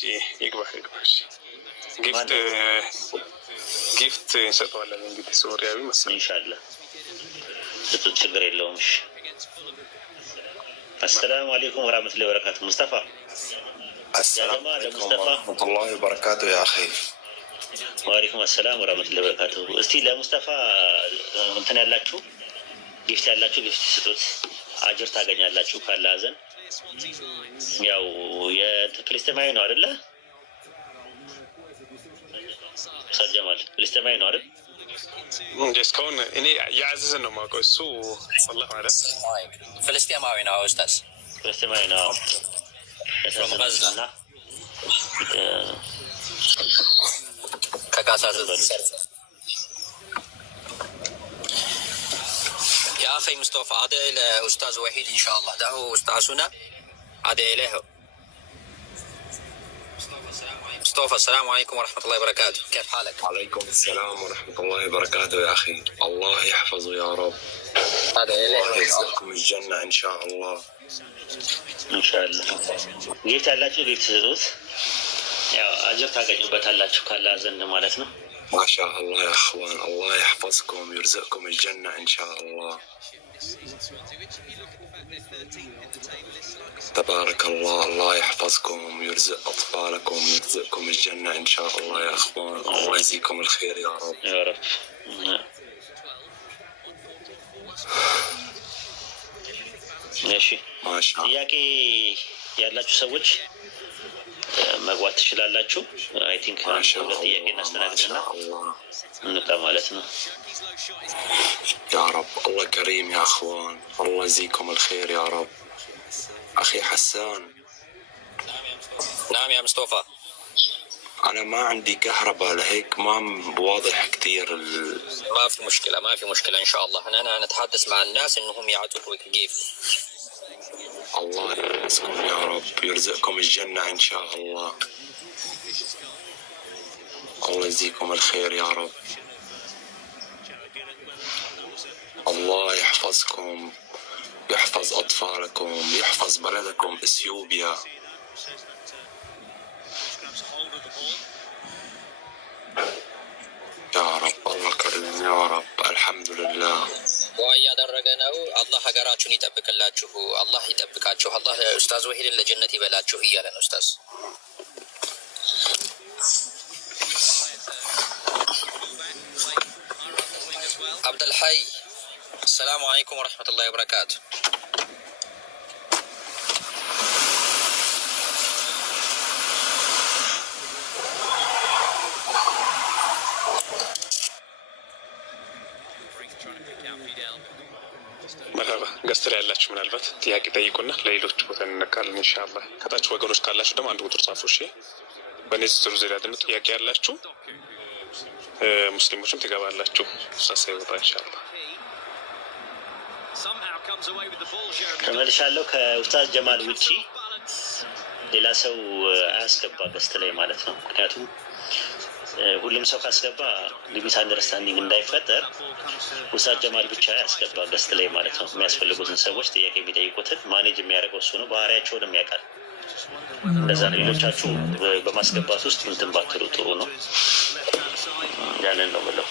ይግባ። እሺ ጊፍት እንሰጠዋለን። እንግዲህ ሶሪያዊ መሰለኝ። ኢንሻአላህ ስጡት፣ ችግር የለውም። እሺ አሰላሙ አለይኩም ወራህመቱላሂ ወበረካቱ። ሙስጠፋ السلام عليكم ورحمة الله وبركاته يا أخي. وعليكم السلام ورحمة الله وبركاته. እስቲ ለሙስጠፋ እንትን ያላችሁ ጊፍት ያላችሁ ጊፍት ስጡት፣ አጅር ታገኛላችሁ ካለ ሀዘን። ያው የፍልስጤማዊ ነው አይደለ? ሰጀማል ፍልስጤማዊ ነው አይደል? እስካሁን እኔ የአዘዘን ነው የማውቀው። እሱ ሰላህ ማለት ፍልስጤማዊ ነው ኡስታዝ፣ ፍልስጤማዊ ነው። يا أخي مصطفى عاد إلى أستاذ وحيد إن شاء الله، دعه أستاذنا عاد إليه. مصطفى السلام عليكم ورحمة الله وبركاته، كيف حالك؟ وعليكم السلام ورحمة الله وبركاته يا أخي، الله يحفظه يا رب. عاد إليه ويرزقكم الجنة إن شاء الله. ኢንሻአላህ ጊፍት ያላችሁ ጊፍት ስጡት፣ ያው አጅር ታገኙበታላችሁ ካለ ዘንድ ማለት ነው። ما شاء الله يا أخوان، الله يحفظكم ويرزقكم الجنة إن شاء الله. تبارك الله، الله يحفظكم ويرزق أطفالكم ويرزقكم الجنة إن شاء الله يا أخوان. الله يجزيكم الخير يا رب يا رب. እሺ ጥያቄ ያላችሁ ሰዎች መግባት ትችላላችሁ። አይ ቲንክ ሁለት ጥያቄ እናስተናግድና እንውጣ ማለት ነው። يا رب الله كريم يا أخوان، الله يجزيكم الخير يا رب. أخي حسان. نعم يا مصطفى. أنا ما عندي كهرباء لهيك ما واضح كتير ما في مشكلة، ما في مشكلة إن شاء الله. أنا نتحدث مع الناس إنهم يعطوك كيف. الله يرزقكم يا رب، يرزقكم الجنة إن شاء الله. الله يجزيكم الخير يا رب. الله يحفظكم، يحفظ أطفالكم، يحفظ بلدكم إثيوبيا. يا رب الله كريم يا رب الحمد لله. ويادرج ነው አላህ ሀገራችሁን ይጠብቅላችሁ አላህ ይጠብቃችሁ አላህ ኡስታዝ ወሂድን ለጀነት ይበላችሁ እያለ ነው ኡስታዝ አብዱል ሐይ السلام عليكم ورحمة الله وبركاته. مرحبا قصر ያላችሁ ምናልባት ጥያቄ ጠይቁና ለሌሎች ቦታ እንነካለን ኢንሻአላህ ከታች ወገኖች ካላችሁ ደግሞ አንድ ቁጥር ጻፉ እሺ በነዚህ ጥሩ ዜና ደግሞ ጥያቄ ያላችሁ ሙስሊሞችም ትገባላችሁ ሳይወጣ ኢንሻአላህ ተመልሻለሁ ከኡስታዝ ጀማል ውጪ ሌላ ሰው አያስገባ ገስት ላይ ማለት ነው ምክንያቱም ሁሉም ሰው ካስገባ ሊሚት አንደርስታንዲንግ እንዳይፈጠር ኡስታዝ ጀማል ብቻ ያስገባ ገስት ላይ ማለት ነው የሚያስፈልጉትን ሰዎች ጥያቄ የሚጠይቁትን ማኔጅ የሚያደርገው እሱ ነው ባህሪያቸውንም ያውቃል እንደዛ ነው ሌሎቻችሁ በማስገባት ውስጥ እንትን ባትሉ ጥሩ ነው ያንን ነው ብለው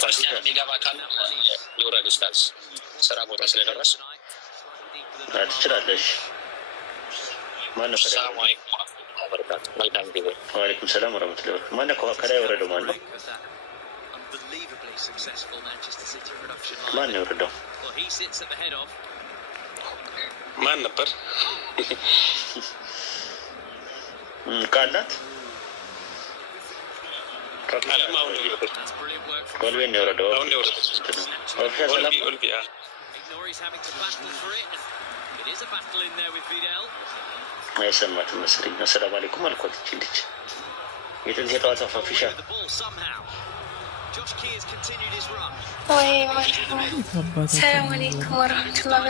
ክርስቲያን የሚገባ ካለ ይውረድ ኡስታዝ ስራ ቦታ ስለደረስ ትችላለሽ ማነው ሰላም አለይኩም ወበረካቱ መልካም ጊዜ ወአለይኩም ሰላም ወራህመቱላሂ ወበረካቱ ማነው ከላይ ወረደው ማነው ማን ወረደው ማን ነበር ቃላት አለማውን ወልቤን የወረደው አሁን የወረደው ኦልቢያ አይሰማትም መሰለኝ አሰላሙ አለይኩም አልኳት እቺ ልጅ የጥንት የጠዋት አፋፊሻ ሰላም አለይኩም ወራህመቱላሂ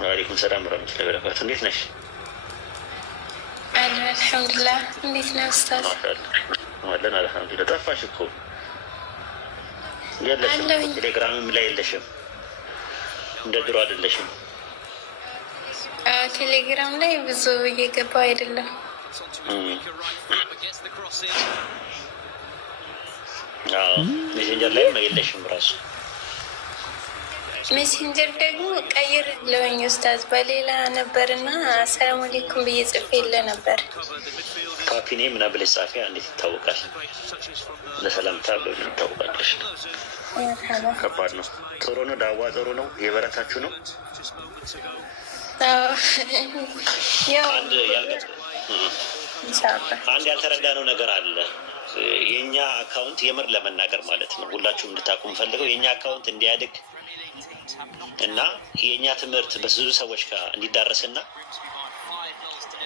ወአለይኩም ሰላም ወራህመቱላሂ ወበረካቱ እንዴት ነሽ አልሐምዱሊላህ እንዴት ነህ ኡስታዝ አለን አልሐምዱሊላህ ጠፋሽ እኮ የለሽም ቴሌግራምም ላይ የለሽም እንደ ድሮ አይደለሽም ቴሌግራም ላይ ብዙ እየገባሁ አይደለም ሜሴንጀር ላይ የለሽም ራሱ ሜሴንጀር ደግሞ ቀይር ለወኝ ኡስታዝ በሌላ ነበርና ሰላም አለይኩም ብዬ ጽፌልህ ነበር ካፒኔ ምናምን ብለሽ ጻፊያ እንዴት ይታወቃል ለሰላምታ ብለሽ ታውቃለሽ ከባድ ነው ጥሩ ነው ዳዋ ጥሩ ነው የበረታችሁ ነው አንድ ያልተረዳነው ነገር አለ የኛ አካውንት የምር ለመናገር ማለት ነው ሁላችሁም እንድታቁም ፈልገው የኛ አካውንት እንዲያድግ እና የኛ ትምህርት በብዙ ሰዎች ጋር እንዲዳረስና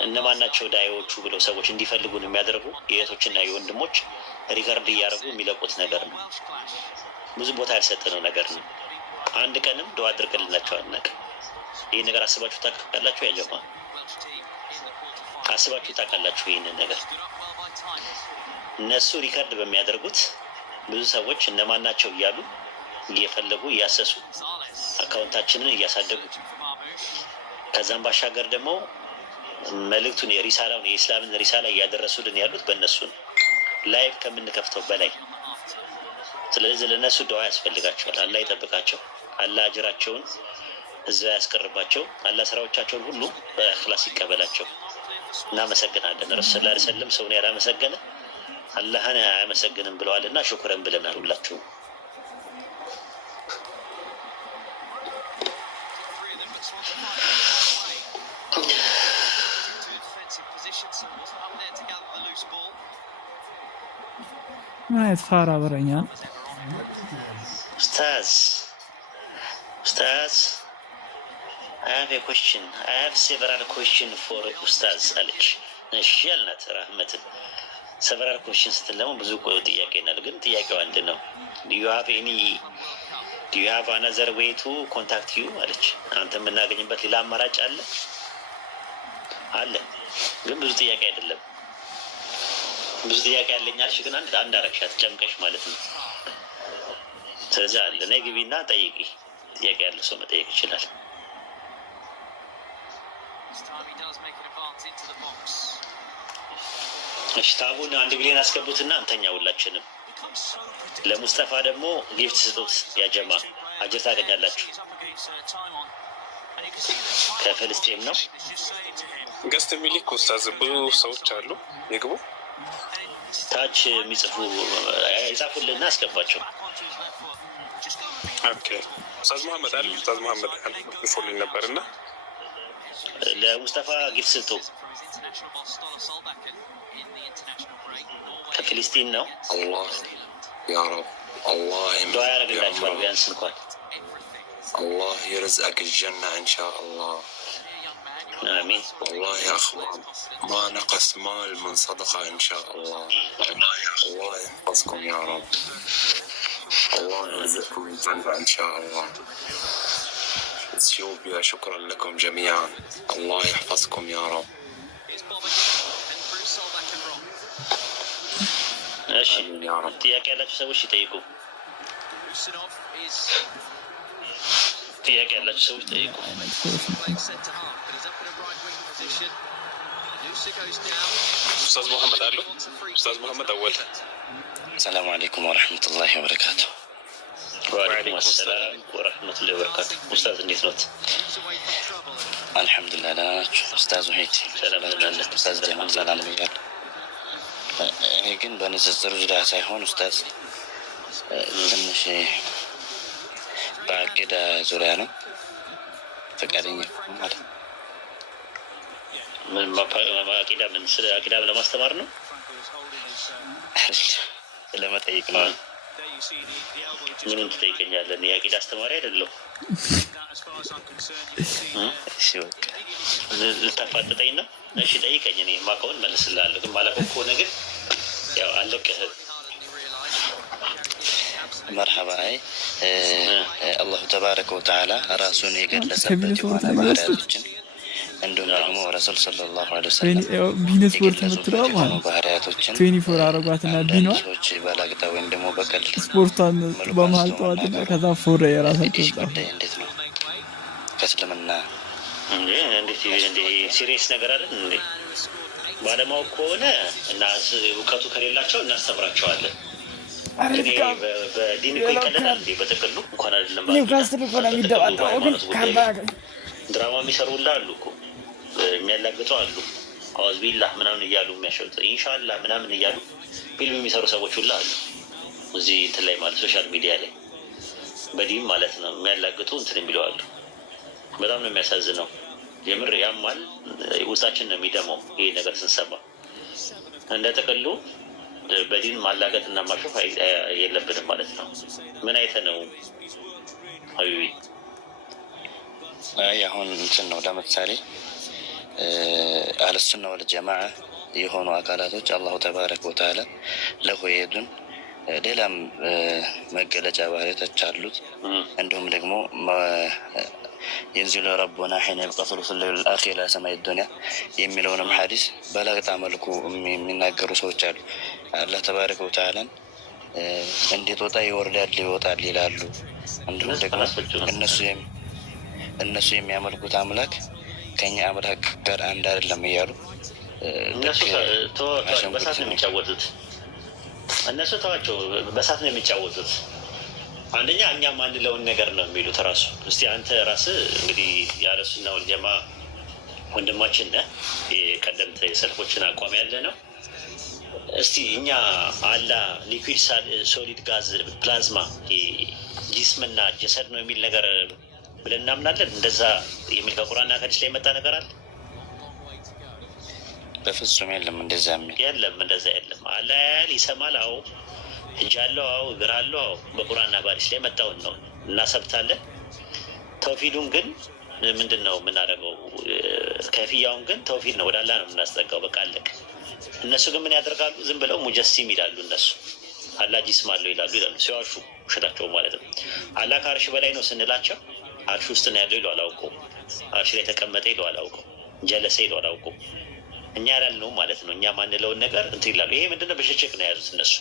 እነማናቸው ዳዮቹ ብለው ሰዎች እንዲፈልጉን የሚያደርጉ የእህቶችና የወንድሞች ሪከርድ እያደረጉ የሚለቁት ነገር ነው ብዙ ቦታ ያልሰጠነው ነገር ነው አንድ ቀንም ዱዓ አድርገንላቸው አናውቅም ይህ ነገር አስባችሁ ታውቃላችሁ ያጀማ አስባችሁ ታውቃላችሁ ይህንን ነገር እነሱ ሪከርድ በሚያደርጉት ብዙ ሰዎች እነማናቸው እያሉ እየፈለጉ እያሰሱ አካውንታችንን እያሳደጉ ከዛም ባሻገር ደግሞ መልእክቱን የሪሳላውን የኢስላምን ሪሳላ እያደረሱልን ያሉት በእነሱ ነው ላይቭ ከምንከፍተው በላይ ስለዚህ ለእነሱ ዱዓ ያስፈልጋቸዋል አላህ ይጠብቃቸው አላህ አጅራቸውን እዛ ያስቀርባቸው አላህ ስራዎቻቸውን ሁሉ በእኽላስ ይቀበላቸው እናመሰግናለን ረሱል ሰለላሁ ዐለይሂ ወሰለም ሰውን ያላመሰገነ አላህን አያመሰግንም ብለዋልና ሹክረን ብለናል ሁላችሁም ማየት ፋራ በረኛል ኡስታዝ I have a question. I have several questions for ኡስታዝ አለች እሺ ያልናት ራህመትን several questions ስትለሙ ብዙ ጥያቄ ናል ግን ጥያቄው አንድ ነው do you have another way to contact you አለች አንተ የምናገኝበት ሌላ አማራጭ አለ ግን ብዙ ጥያቄ አይደለም ብዙ ጥያቄ ያለኛልሽ ግን አንድ አረክሻት ጨምቀሽ ማለት ነው ስለዚህ አለ ነይ ግቢና ጠይቂ ጥያቄ ያለው ሰው መጠየቅ ይችላል እሺ ታቡን 1 ቢሊዮን አስገቡትና እንተኛ ሁላችንም። ለሙስጠፋ ደግሞ ጊፍት ስጡት። ያጀማ አጅር ታገኛላችሁ። ከፍልስጤም ነው ገስት የሚልክ ኡስታዝ ብዙ ሰዎች አሉ። ይግቡ። ታች የሚጽፉ ይጻፉልና አስገባቸው። ኦኬ ኡስታዝ መሐመድ አለ። ኡስታዝ መሐመድ ፎልኝ ነበርና ለሙስጠፋ ጊፍት ስጡ። ከፊልስጢን ነው። الله يا رب الله ዱዓ ያደርግላችኋል ቢያንስ እንኳን الله يرزقك الجنة إن شاء الله. آمين. والله يا أخوان ما نقص مال من صدقة إن شاء الله. الله يحفظكم يا رب. الله يرزقكم الجنة إن شاء الله. اثيوبيا شكرا لكم جميعا. الله يحفظكم يا رب. እሺ ጥያቄ ያላችሁ ሰዎች ይጠይቁ። ጥያቄ ያላችሁ ሰዎች ጠይቁ። ኡስታዝ መሐመድ አሉ። ኡስታዝ መሐመድ አወል ሰላሙ አለይኩም ወረሕመቱላሂ ወበረካቱ። ወአለይኩም ሰላም ወረሕመቱላሂ ወበረካቱ። ኡስታዝ እንዴት ኖት? አልሐምዱሊላህ ደህና ናችሁ? ኡስታዝ ወሒድ ሰላም አለን። ኡስታዝ ጀማል ሰላም ብያለሁ። እኔ ግን በንጽጽር ዙሪያ ሳይሆን ኡስታዝ ትንሽ በአቂዳ ዙሪያ ነው ፈቃደኛ ማለት ምን አቂዳ ምን ስለ አቂዳ ለማስተማር ነው ለመጠየቅ ነው። ምኑን ትጠይቀኛለህ? የአቂዳ አስተማሪ አይደለሁ። እሺ በቃ ልታፋጥጠኝ ነው? እሺ ጠይቀኝ፣ እኔ የማውቀውን መልስልሃለሁ። ግን ማላውቀው ከሆነ ግን ያው አለቅህም። መርሐባ። አይ አላሁ ተባረከ ወተዓላ ራሱን የገለጸበት የሆነ ባህሪያቶችን እንዲሁም ደግሞ ረሱል ሰለላሁ ዐለይሂ ወሰለም ቢነስ ስፖርት የምትለው ማለት ባህሪያቶችን 24 አረጓትና ቢኗ ሰዎች በላግጣ ወይም ደግሞ በቀልድ ስፖርቷን በመሀል ጠዋትና ከዛ ፎረ የራሳቸው ጉዳይ እንዴት ነው ከእስልምና እንዴት ሲሪየስ ነገር አይደል እንዴ? ባለማወቅ ከሆነ እና እውቀቱ ከሌላቸው እናስተምራቸዋለን። እኔ በዲን እኮ ይቀለዳል እንዴ? በጥቅሉ እንኳን አይደለም ድራማ የሚሰሩ ሁላ አሉ እኮ የሚያላግጡ አሉ። አዋዝ ቢላህ ምናምን እያሉ የሚያሸውጥ ኢንሻአላህ ምናምን እያሉ ፊልም የሚሰሩ ሰዎች ሁላ አሉ። እዚህ እንትን ላይ ማለት ሶሻል ሚዲያ ላይ በዲን ማለት ነው የሚያላግጡ እንትን የሚለው አሉ። በጣም ነው የሚያሳዝነው። የምር ያማል፣ ውስጣችን ነው የሚደማው ይሄ ነገር ስንሰማ። እንደ ጥቅሉ በዲን ማላገጥ እና ማሾፍ የለብንም ማለት ነው። ምን አይተህ ነው ሀቢቢ? አይ አሁን እንትን ነው ለምሳሌ አህለሱና ወልጀማዓ የሆኑ አካላቶች አላሁ ተባረከ ወተዓላ ለሁ የዱን ሌላም መገለጫ ባህሪያቶች አሉት። እንዲሁም ደግሞ የንዚሉ ረቡና ሒነ የብቃ ሱሉሱ ሌይሊል አኺር ኢላ ሰማይ ዱንያ የሚለውንም ሐዲስ በላግጣ መልኩ የሚናገሩ ሰዎች አሉ። አላህ ተባረከ ወተዓላን እንዴት ወጣ ይወርዳል ይወጣል ይላሉ። እንዲሁም ደግሞ እነሱ የሚያመልኩት አምላክ ከኛ አምላክ ጋር አንድ አይደለም እያሉ እነሱ በሳት ነው የሚጫወቱት። እነሱ ተዋቸው፣ በሳት ነው የሚጫወቱት። አንደኛ እኛ ማንለውን ነገር ነው የሚሉት ራሱ። እስቲ አንተ ራስህ እንግዲህ የአህለሱና ወልጀማ ወንድማችን ነህ፣ የቀደምት የሰልፎችን አቋም ያለ ነው። እስቲ እኛ አላህ ሊኩዊድ ሶሊድ ጋዝ ፕላዝማ ጂስምና ጀሰድ ነው የሚል ነገር ብለን እናምናለን? እንደዛ የሚል ከቁርአንና ከሐዲስ ላይ የመጣ ነገር አለ? በፍጹም የለም። እንደዛ የሚል የለም። እንደዛ የለም። አላህ ያያል፣ ይሰማል። አዎ እጅ አለው፣ አዎ እግር አለው። አዎ በቁርአንና በሐዲስ ላይ የመጣውን ነው እናሰብታለን። ተውፊዱን ግን ምንድን ነው የምናደርገው? ከፊያውን ግን ተውፊድ ነው፣ ወደ አላህ ነው የምናስጠጋው። በቃ አለቀ። እነሱ ግን ምን ያደርጋሉ? ዝም ብለው ሙጀሲም ይላሉ። እነሱ አላህ ጂስም አለው ይላሉ ሲዋሹ፣ ውሸታቸው ማለት ነው። አላህ ከአርሽ በላይ ነው ስንላቸው አርሽ ውስጥ ነው ያለው ይለው አላውቀው። አርሽ ላይ ተቀመጠ ይለው አላውቀው። ጀለሰ ይለው አላውቀው። እኛ ያላልነው ማለት ነው። እኛ ማንለውን ነገር እንትን ይላሉ። ይሄ ምንድነው? በሽሽቅ ነው የያዙት እነሱ።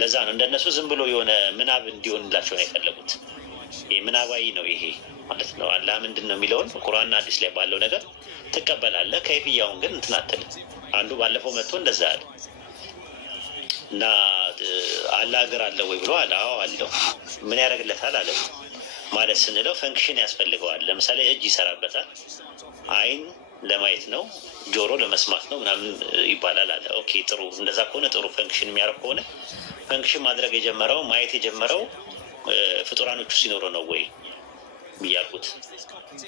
ለዛ ነው እንደነሱ ዝም ብሎ የሆነ ምናብ እንዲሆንላቸው ነው የፈለጉት። ምናባዊ ነው ይሄ ማለት ነው። አላህ ምንድን ነው የሚለውን ቁርአንና ሐዲስ ላይ ባለው ነገር ትቀበላለህ። ከይፍያውን ግን እንትን አትልም። አንዱ ባለፈው መጥቶ እንደዛ አለ እና አላህ እግር አለው ወይ ብሎ አለ። አዎ አለው። ምን ያደርግለታል አለ ማለት ስንለው ፈንክሽን ያስፈልገዋል። ለምሳሌ እጅ ይሰራበታል፣ አይን ለማየት ነው፣ ጆሮ ለመስማት ነው ምናምን ይባላል አለ። ኦኬ ጥሩ፣ እንደዛ ከሆነ ጥሩ። ፈንክሽን የሚያደርግ ከሆነ ፈንክሽን ማድረግ የጀመረው ማየት የጀመረው ፍጡራኖቹ ሲኖሩ ነው ወይ ብያልኩት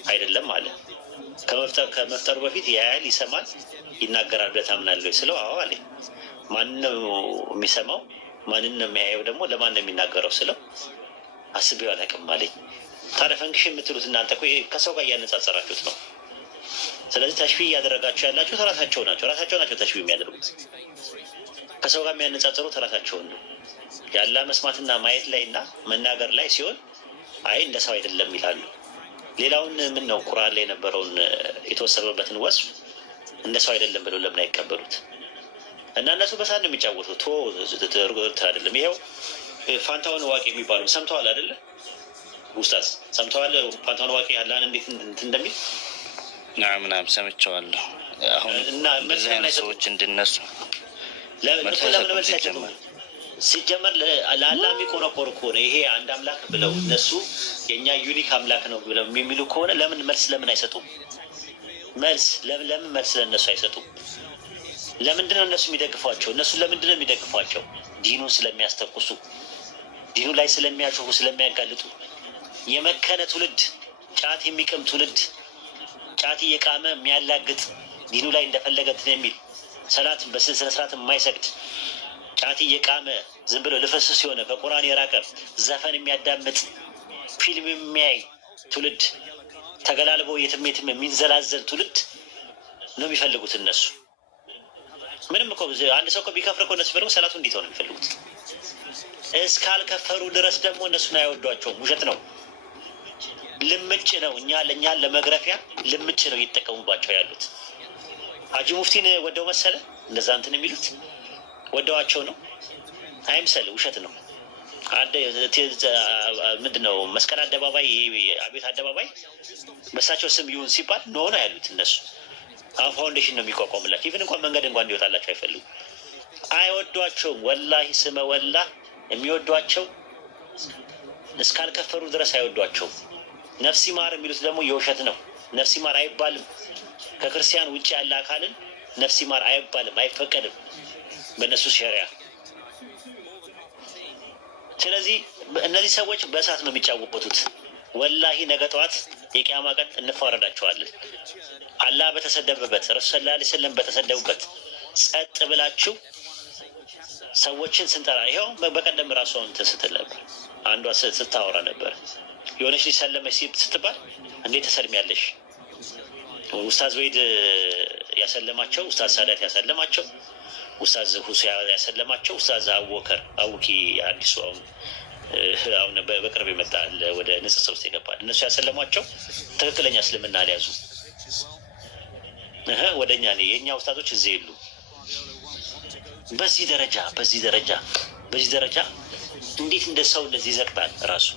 አይደለም አለ። ከመፍጠሩ በፊት ያያል፣ ይሰማል፣ ይናገራል ብለህ ታምናለህ ስለው አዎ አለኝ። ማንን ነው የሚሰማው? ማንን ነው የሚያየው? ደግሞ ለማን ነው የሚናገረው ስለው አስቤው አላውቅም አለኝ። ታዲያ ፈንክሽን የምትሉት እናንተ እኮ ከሰው ጋር እያነጻጸራችሁት ነው። ስለዚህ ተሽቢህ እያደረጋችሁ ያላችሁት ራሳቸው ናቸው ተሽቢህ የሚያደርጉት። ከሰው ጋር የሚያነጻጽሩት ራሳቸውን ነው። ያላ መስማትና ማየት ላይ እና መናገር ላይ ሲሆን አይ እንደ ሰው አይደለም ይላሉ። ሌላውን ምን ነው ቁርአን ላይ የነበረውን የተወሰበበትን ወስፍ እንደ ሰው አይደለም ብለው ለምን አይቀበሉት? እና እነሱ በሳት ነው የሚጫወቱት። እርግጥ አይደለም። ይኸው ፋንታውን ዋቂ የሚባሉ ሰምተዋል አይደለ? ኡስታዝ ሰምተዋል? ፋንታውን ዋቂ አላህን እንዴት እንደሚል ምናምን ሰምቼዋለሁ። አሁን እና በዚህ አይነት ሰዎች እንድነሱ ለምን መልስ አይሰጡም? ሲጀመር ለአላህ የሚቆረቆሩ ከሆነ ይሄ አንድ አምላክ ብለው እነሱ የእኛ ዩኒክ አምላክ ነው ብለው የሚሉ ከሆነ ለምን አይሰጡም? ለምን መልስ ለእነሱ አይሰጡም? ለምንድን ነው እነሱ የሚደግፏቸው? እነሱ ለምንድን ነው የሚደግፏቸው? ዲኑን ስለሚያስተኩሱ፣ ዲኑ ላይ ስለሚያሾፉ፣ ስለሚያጋልጡ። የመከነ ትውልድ፣ ጫት የሚቅም ትውልድ፣ ጫት እየቃመ የሚያላግጥ፣ ዲኑ ላይ እንደፈለገ እንትን የሚል ሰላት በስነ ስርዓት የማይሰግድ፣ ጫት እየቃመ ዝም ብሎ ልፈስስ የሆነ ከቁርአን የራቀ ዘፈን የሚያዳምጥ ፊልም የሚያይ ትውልድ፣ ተገላልቦ የትም የሚንዘላዘል ትውልድ ነው የሚፈልጉት እነሱ። ምንም እኮ አንድ ሰው እኮ ቢከፍር እኮ እነሱ ፈልጉ ሰላቱ እንዲተው ነው የሚፈልጉት። እስካልከፈሩ ድረስ ደግሞ እነሱን አይወዷቸውም። ውሸት ነው፣ ልምጭ ነው። ለእኛን ለመግረፊያ ልምጭ ነው እየተጠቀሙባቸው ያሉት። ሀጂ ሙፍቲን ወደው መሰለ እንደዛ እንትን የሚሉት ወደዋቸው ነው አይምሰል። ውሸት ነው። ምንድን ነው መስቀል አደባባይ፣ አቤት አደባባይ በሳቸው ስም ይሁን ሲባል ኖ ነው ያሉት እነሱ። አሁን ፋውንዴሽን ነው የሚቋቋምላቸው። ኢቭን እንኳን መንገድ እንኳን እንዲወጣላቸው አይፈልጉም። አይወዷቸውም። ወላሂ ስመ ወላ የሚወዷቸው እስካልከፈሩ ድረስ አይወዷቸውም። ነፍሲ ማር የሚሉት ደግሞ የውሸት ነው። ነፍሲ ማር አይባልም። ከክርስቲያን ውጭ ያለ አካልን ነፍሲ ማር አይባልም፣ አይፈቀድም በእነሱ ሸሪያ። ስለዚህ እነዚህ ሰዎች በእሳት ነው የሚጫወቱት። ወላሂ ነገ ጠዋት የቂያማ ቀን እንፋረዳቸዋለን። አላህ በተሰደበበት ረሱል ሰለላሁ ዐለይሂ ወሰለም በተሰደቡበት ጸጥ ብላችሁ ሰዎችን ስንጠራ ይኸው በቀደም ራሷ እንትን ስትል ነበር። አንዷ ስታወራ ነበር። የሆነች ልጅ ሰለመች ስትባል እንዴት ተሰልሚያለሽ? ኡስታዝ ወይድ ያሰለማቸው፣ ኡስታዝ ሳዳት ያሰለማቸው፣ ኡስታዝ ሁሴ ያሰለማቸው፣ ኡስታዝ አወከር አውኪ አዲሱ አሁን በቅርብ ይመጣል ወደ ንጽጽር ውስጥ ይገባል። እነሱ ያሰለሟቸው ትክክለኛ እስልምና አልያዙ። ወደ እኛ የእኛ ኡስታዞች እዚህ የሉ። በዚህ ደረጃ እንዴት እንደ ሰው እንደዚህ ይዘቅጣል? ራሱ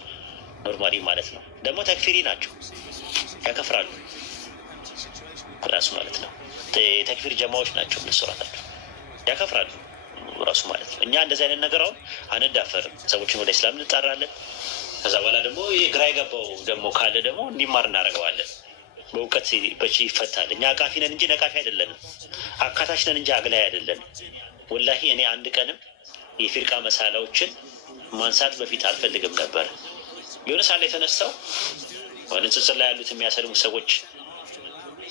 ኖርማሊ ማለት ነው። ደግሞ ተክፊሪ ናቸው፣ ያከፍራሉ ራሱ ማለት ነው። ተክፊር ጀማዎች ናቸው እነሱ ራሳቸው ያከፍራሉ ራሱ ማለት ነው። እኛ እንደዚህ አይነት ነገር አሁን አንዳፈርም። ሰዎችን ወደ ኢስላም እንጣራለን። ከዛ በኋላ ደግሞ ግራ የገባው ደግሞ ካለ ደግሞ እንዲማር እናደርገዋለን። በእውቀት ይፈታል። እኛ አቃፊ ነን እንጂ ነቃፊ አይደለንም። አካታች ነን እንጂ አግላይ አይደለንም። ወላሂ እኔ አንድ ቀንም የፊርቃ መሳላዎችን ማንሳት በፊት አልፈልግም ነበር። የሆነ ሳለ የተነሳው ንጽጽር ላይ ያሉት የሚያሰልሙ ሰዎች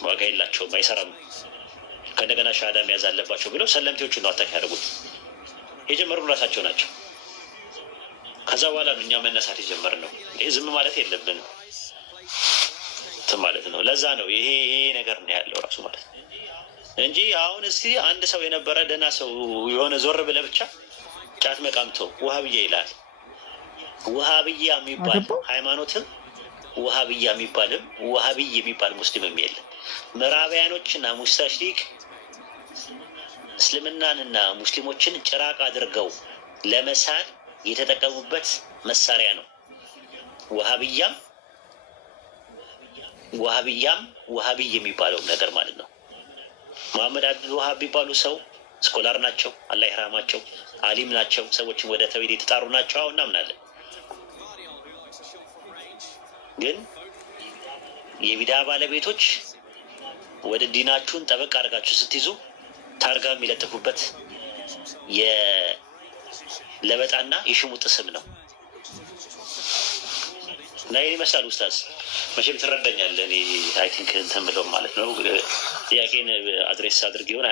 ዋጋ የላቸውም፣ አይሰራም፣ ከእንደገና ሻሃዳ መያዝ አለባቸው ብለው ሰለምቴዎቹን ነው አታክ ያደርጉት። የጀመሩ ራሳቸው ናቸው። ከዛ በኋላ ነው እኛ መነሳት የጀመርነው። ይህ ዝም ማለት የለብንም ማለት ነው። ለዛ ነው ይሄ ነገር ነው ያለው ራሱ ማለት ነው እንጂ አሁን እስቲ አንድ ሰው የነበረ ደህና ሰው የሆነ ዞር ብለህ ብቻ ጫት መቃምቶ ውሃብያ ይላል። ውሃብያ የሚባል ሃይማኖትም ውሃብያ የሚባልም ውሃብይ የሚባል ሙስሊምም የለም። ምዕራባውያኖችና ሙስተሽሪክ እስልምናንና ሙስሊሞችን ጭራቅ አድርገው ለመሳል የተጠቀሙበት መሳሪያ ነው። ወሃቢይ የሚባለው ነገር ማለት ነው። መሐመድ አብዱል ወሃብ የሚባሉ ሰው ስኮላር ናቸው፣ አላህ ይርሃማቸው፣ አሊም ናቸው፣ ሰዎችን ወደ ተውሂድ የተጣሩ ናቸው። አሁን እናምናለን። ግን የቢድዓ ባለቤቶች ወደ ዲናችሁን ጠበቅ አድርጋችሁ ስትይዙ ታርጋ የሚለጥፉበት የለበጣና የሽሙጥ ስም ነው እና ይህን ይመስላል። ኡስታዝ መቼም ትረዳኛለህ። እኔ አይ ቲንክ እንትን ብለው ማለት ነው ጥያቄን አድሬስ አድርግ ይሆን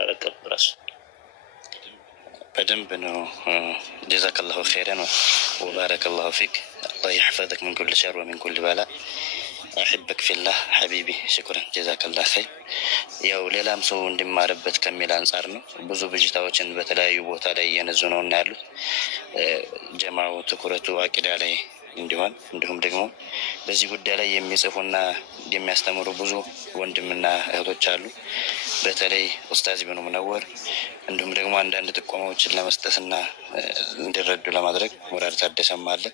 አለቀም ራሱ በደንብ ነው። ጀዛከላሁ ኸይረን ወባረከላሁ ፊክ። አላህ ይሕፈዘክ ምን ኩል ሸር ወሚን ኩል ባላ። አሕበክ ፊላህ ሐቢቢ ሽኩረን ጀዛከላህ ኸይር። ያው ሌላም ሰው እንዲማርበት ከሚል አንጻር ነው። ብዙ ብጅታዎችን በተለያዩ ቦታ ላይ እየነዙ ነው እና ያሉት ጀማው ትኩረቱ አቂዳ ላይ እንዲሆን እንዲሁም ደግሞ በዚህ ጉዳይ ላይ የሚጽፉና የሚያስተምሩ ብዙ ወንድምና እህቶች አሉ። በተለይ ኡስታዝ ኢብኑ ሙነወር እንዲሁም ደግሞ አንዳንድ ጥቆማዎችን ለመስጠትና እንዲረዱ ለማድረግ ሙራድ ታደሰም አለ።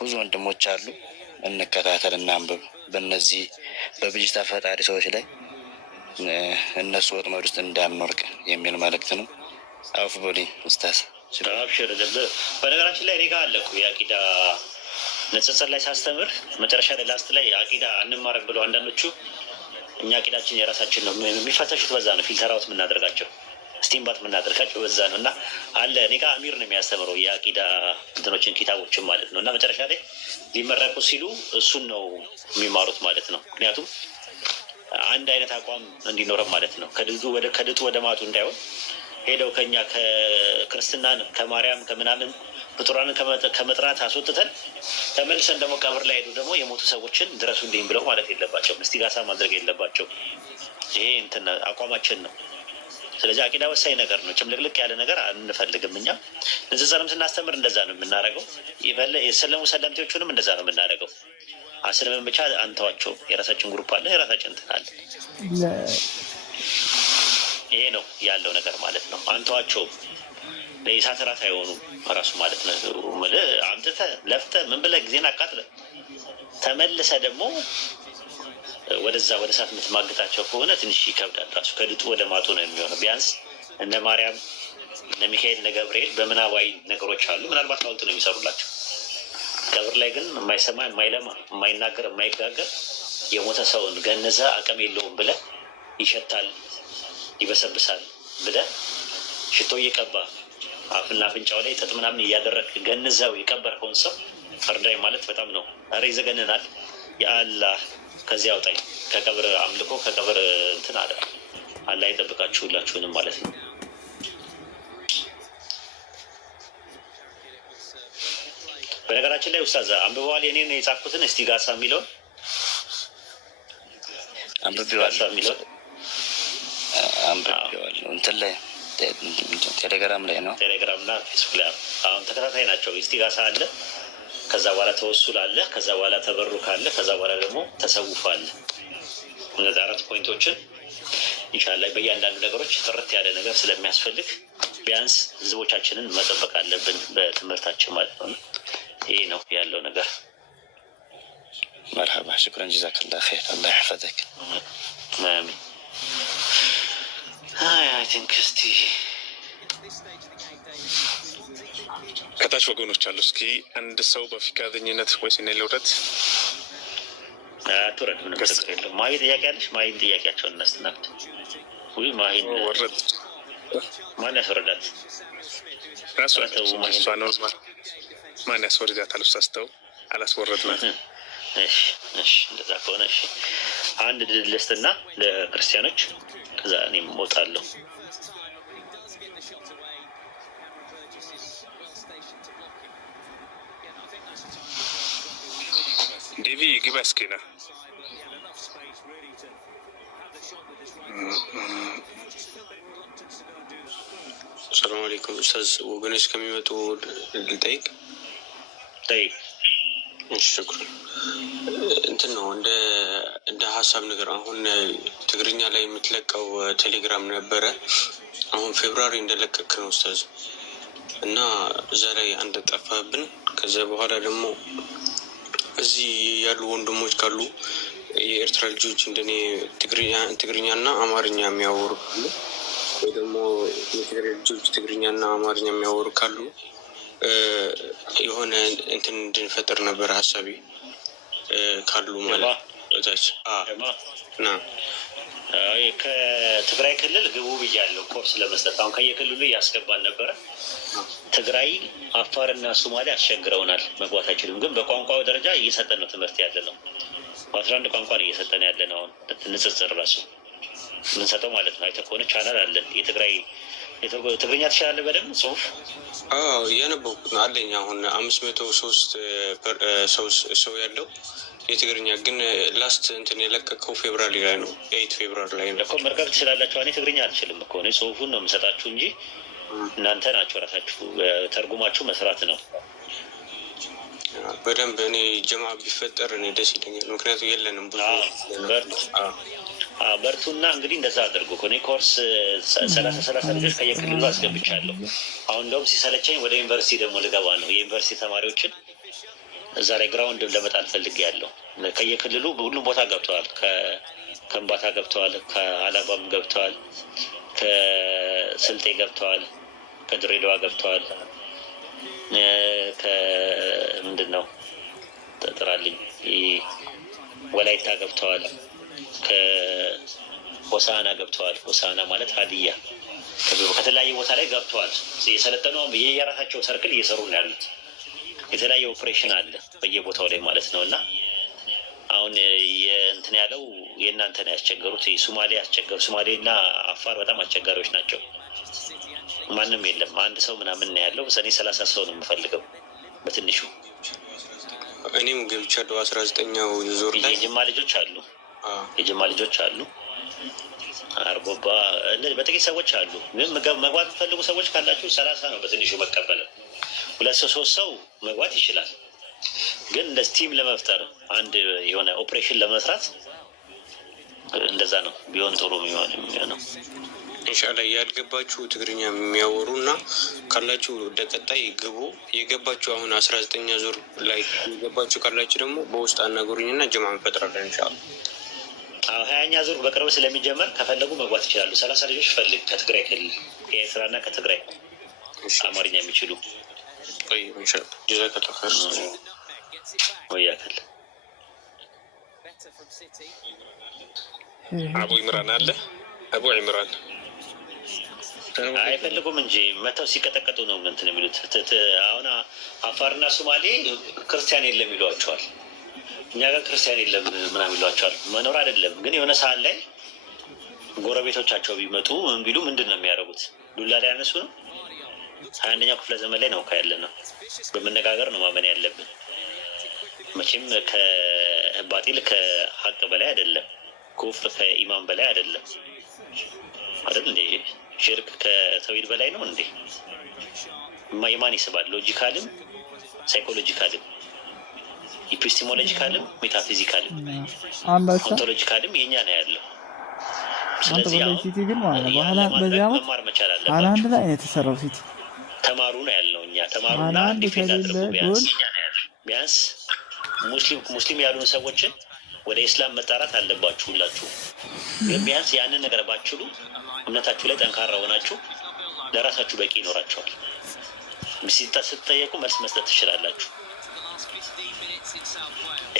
ብዙ ወንድሞች አሉ። እንከታተል እና አንብብ። በእነዚህ በብጅታ ፈጣሪ ሰዎች ላይ እነሱ ወጥመድ ውስጥ እንዳንወርቅ የሚል መልእክት ነው። አውፍ በሉኝ ኡስታዝ። አብሽር። በነገራችን ላይ እኔ ጋር አለ እኮ የአቂዳ ንጽጽር ላይ ሳስተምር መጨረሻ ላይ ላስት ላይ አቂዳ አንማርም ብለው አንዳንዶቹ እኛ አቂዳችን የራሳችን ነው የሚፈተሹት። በዛ ነው ፊልተር አውት የምናደርጋቸው ስቲምባት የምናደርጋቸው በዛ ነው። እና አለ እኔ ጋር አሚር ነው የሚያስተምረው የአቂዳ እንትኖችን ኪታቦችን ማለት ነው። እና መጨረሻ ላይ ሊመረቁ ሲሉ እሱን ነው የሚማሩት ማለት ነው። ምክንያቱም አንድ አይነት አቋም እንዲኖረም ማለት ነው። ከድጡ ወደ ማጡ እንዳይሆን ሄደው ከኛ ከክርስትናን ከማርያም ከምናምን ፍጡራንን ከመጥራት አስወጥተን ተመልሰን ደግሞ ቀብር ላይ ሄዱ ደግሞ የሞቱ ሰዎችን ድረሱልኝ ብለው ማለት የለባቸውም። እስቲጋሳ ማድረግ የለባቸውም። ይሄ እንትን አቋማችን ነው። ስለዚህ አቂዳ ወሳኝ ነገር ነው። ጭምልቅልቅ ያለ ነገር አንፈልግም። እኛ ንጽጽርም ስናስተምር እንደዛ ነው የምናደርገው። የሰለሙ ሰለምቴዎቹንም እንደዛ ነው የምናደርገው። አስልምን ብቻ አንተዋቸውም። የራሳችን ግሩፕ አለ፣ የራሳችን እንትን አለ። ይሄ ነው ያለው ነገር ማለት ነው። አንተዋቸውም። ለኢሳት ራት አይሆኑም ራሱ ማለት ነው። አምጥተህ ለፍተህ ምን ብለህ ጊዜን አቃጥለህ ተመልሰህ ደግሞ ወደዛ ወደ እሳት የምትማግጣቸው ከሆነ ትንሽ ይከብዳል። ራሱ ከድጡ ወደ ማጡ ነው የሚሆነው። ቢያንስ እነ ማርያም እነ ሚካኤል እነ ገብርኤል በምናባዊ ነገሮች አሉ። ምናልባት ሐውልት ነው የሚሰሩላቸው። ቀብር ላይ ግን የማይሰማ የማይለማ የማይናገር የማይጋገር የሞተ ሰውን ገነዘ አቅም የለውም ብለህ ይሸታል ይበሰብሳል ብለህ ሽቶ እየቀባ አፍና አፍንጫው ላይ ጥጥ ምናምን እያደረግ ገንዘው የቀበርከውን ሰው እርዳይ ማለት በጣም ነው። ኧረ ይዘገንናል። የአላህ ከዚህ አውጣኝ ከቀብር አምልኮ ከቀብር እንትን አለ። አላህ ይጠብቃችሁ ሁላችሁንም ማለት ነው። በነገራችን ላይ ኡስታዝ አንብበዋል የኔን የጻፍኩትን እስቲጋሳ የሚለውን አንብቤዋለሁ። እንትን ላይ ቴሌግራም ላይ ነው። ቴሌግራም እና ፌስቡክ ላይ አሁን ተከታታይ ናቸው። እስቲጋሳ አለ፣ ከዛ በኋላ ተወሱል አለ፣ ከዛ በኋላ ተበሩክ አለ፣ ከዛ በኋላ ደግሞ ተሰውፍ አለ። እነዚህ 4 ፖይንቶችን ኢንሻአላህ በእያንዳንዱ ነገሮች ጥርት ያለ ነገር ስለሚያስፈልግ ቢያንስ ህዝቦቻችንን መጠበቅ አለብን በትምህርታችን ማለት ነው። ይሄ ነው ያለው ነገር። መርሐባ ሽኩረን ጀዛከላህ ኸይር። አላህ ይሕፈዘክ። አሚን። አይ ቲንክ እስቲ ከታች ወገኖች አሉ። እስኪ አንድ ሰው በፊካደኝነት ወይስ እኔ ልውረድ? አትውረድ፣ ምንም ችግር የለውም። ማሂ ጥያቄ አለሽ? ማሂን ጥያቄያቸውን እናስተናግድ። ወይ ማሂን ወረድ ማን ያስወረዳት? ማን ያስወርዳታል? ሳስተው አላስወረድናት። እሺ እንደዛ ከሆነ እሺ፣ አንድ ድል ልስትና ለክርስቲያኖች ከዛ እኔም እወጣለሁ። ዴቪ ግባ እስኪ ና። ሰላም አለይኩም ኡስታዝ። ወገኖች ከሚመጡ ልጠይቅ? ጠይቅ። ሽኩራን። እንትን ነው እንደ ሀሳብ ነገር አሁን ትግርኛ ላይ የምትለቀው ቴሌግራም ነበረ። አሁን ፌብሩዋሪ እንደለቀክ ነው ኡስታዝ እና እዛ ላይ አንድ ጠፋብን። ከዛ በኋላ ደግሞ እዚህ ያሉ ወንድሞች ካሉ የኤርትራ ልጆች እንደኔ ትግርኛና አማርኛ የሚያወሩ ካሉ ወይ ደግሞ የትግራይ ልጆች ትግርኛና አማርኛ የሚያወሩ ካሉ የሆነ እንትን እንድንፈጥር ነበር ሀሳቢ ካሉ ማለት እዛች ና ከትግራይ ክልል ግቡ ብያለሁ ኮርስ ለመስጠት። አሁን ከየክልሉ እያስገባን ነበረ። ትግራይ፣ አፋርና ሶማሌ አስቸግረውናል፣ መግባት አይችሉም። ግን በቋንቋው ደረጃ እየሰጠን ነው ትምህርት ያለ ነው። 11 ቋንቋን እየሰጠን ያለ ነው። አሁን ንጽጽር ራሱ ምንሰጠው ማለት ነው። አይተህ ከሆነ ቻናል አለን የትግራይ ትግርኛ ትችላለህ በደንብ ጽሁፍ? አዎ እያነበብኩት ነው አለኝ። አሁን 503 ሰው ያለው የትግርኛ ግን ላስት እንትን የለቀቀው ፌብራሪ ላይ ነው። 8 ፌብራሪ ላይ ነው እኮ መርከብ ትችላላችሁ። እኔ ትግርኛ አልችልም እኮ እኔ ጽሁፉን ነው የምሰጣችሁ እንጂ እናንተ ናችሁ ራሳችሁ ተርጉማችሁ መስራት ነው በደንብ። እኔ ጀማ ቢፈጠር እኔ ደስ ይለኛል። ምክንያቱም የለንም ብዙ በርቱና እንግዲህ እንደዛ አድርጉ። እኔ ኮርስ 30 ልጆች ከየክልሉ አስገብቻለሁ። አሁን እንደውም ሲሰለቸኝ ወደ ዩኒቨርሲቲ ደግሞ ልገባ ነው። የዩኒቨርሲቲ ተማሪዎችን እዛ ላይ ግራውንድ ለመጣል ፈልጌ ያለው ከየክልሉ ሁሉም ቦታ ገብተዋል። ከከምባታ ገብተዋል፣ ከአላባም ገብተዋል፣ ከስልጤ ገብተዋል፣ ከድሬዳዋ ገብተዋል፣ ከምንድን ነው ጥራልኝ ወላይታ ገብተዋል፣ ከሆሳና ገብተዋል። ሆሳና ማለት ሀዲያ ከተለያየ ቦታ ላይ ገብተዋል። የሰለጠኑ የራሳቸው ሰርክል እየሰሩ ነው ያሉት። የተለያየ ኦፕሬሽን አለ በየቦታው ላይ ማለት ነው። እና አሁን የእንትን ያለው የእናንተ ነው ያስቸገሩት። ሶማሌ ያስቸገሩ፣ ሶማሌና አፋር በጣም አስቸጋሪዎች ናቸው። ማንም የለም፣ አንድ ሰው ምናምን ነው ያለው። ሰኔ 30 ሰው ነው የምፈልገው በትንሹ። እኔም ገብቻለሁ 19ኛው ዙር ላይ። የጅማ ልጆች አሉ፣ የጅማ ልጆች አሉ፣ አርጎባ በጥቂት ሰዎች አሉ። ግን መግባት የምፈልጉ ሰዎች ካላችሁ 30 ነው በትንሹ መቀበል። 2 ሰው 3 ሰው መግባት ይችላል። ግን እንደ ቲም ለመፍጠር አንድ የሆነ ኦፕሬሽን ለመስራት እንደዛ ነው ቢሆን ጥሩ የሚሆነው። ኢንሻአላህ ያልገባችሁ ትግርኛ የሚያወሩ እና ካላችሁ ወደ ቀጣይ ግቡ። የገባችሁ አሁን 19ኛ ዙር ላይ የገባችሁ ካላችሁ ደግሞ በውስጥ አናግሩኝና ጀማ እንፈጥራለን ኢንሻአላህ። 20ኛ ዙር በቅርብ ስለሚጀመር ከፈለጉ መግባት ይችላሉ። 30 ልጆች ፈልግ ከትግራይ ክልል ከኤርትራና ከትግራይ አማርኛ የሚችሉ ወይ ኢንሻአላህ ጀዛከላህ ኸይር ወያከል። አቡ ኢምራን አለ አቡ ኢምራን አይፈልጉም እንጂ መተው ሲቀጠቀጡ ነው እንትን የሚሉት። አሁን አፋርና ሶማሌ ክርስቲያን የለም ይሏቸዋል። እኛ ጋር ክርስቲያን የለም ምናምን ይሏቸዋል። መኖር አይደለም ግን የሆነ ሰዓት ላይ ጎረቤቶቻቸው ቢመጡ ምን ቢሉ ምንድን ነው የሚያደርጉት? ዱላ ላይ ያነሱ ነው። 21ኛው ክፍለ ዘመን ላይ ነው ካያለ ነው። በመነጋገር ነው ማመን ያለብን። መቼም ከባጢል ከሀቅ በላይ አይደለም፣ ኩፍር ከኢማን በላይ አይደለም አይደል እንዴ? ሽርክ ከተውሂድ በላይ ነው እንዴ? የማን ይስባል? ሎጂካልም ሳይኮሎጂካልም ኢፒስቲሞሎጂካልም ሜታፊዚካልም ኦንቶሎጂካልም የኛ ነው ያለው። ስለዚህ ግን መማር መቻል አለባቸው። አንድ ላይ ነው የተሰራው ሲቲ ተማሩ ነው ያለው። እኛ ተማሩና ዲፌንድ አድርጉ። ቢያንስ ሙስሊም ያሉን ሰዎችን ወደ ኢስላም መጣራት አለባችሁ ሁላችሁ። ግን ቢያንስ ያንን ነገር ባችሉ እምነታችሁ ላይ ጠንካራ ሆናችሁ ለራሳችሁ በቂ ይኖራችኋል። ስትጠየቁ መልስ መስጠት ትችላላችሁ።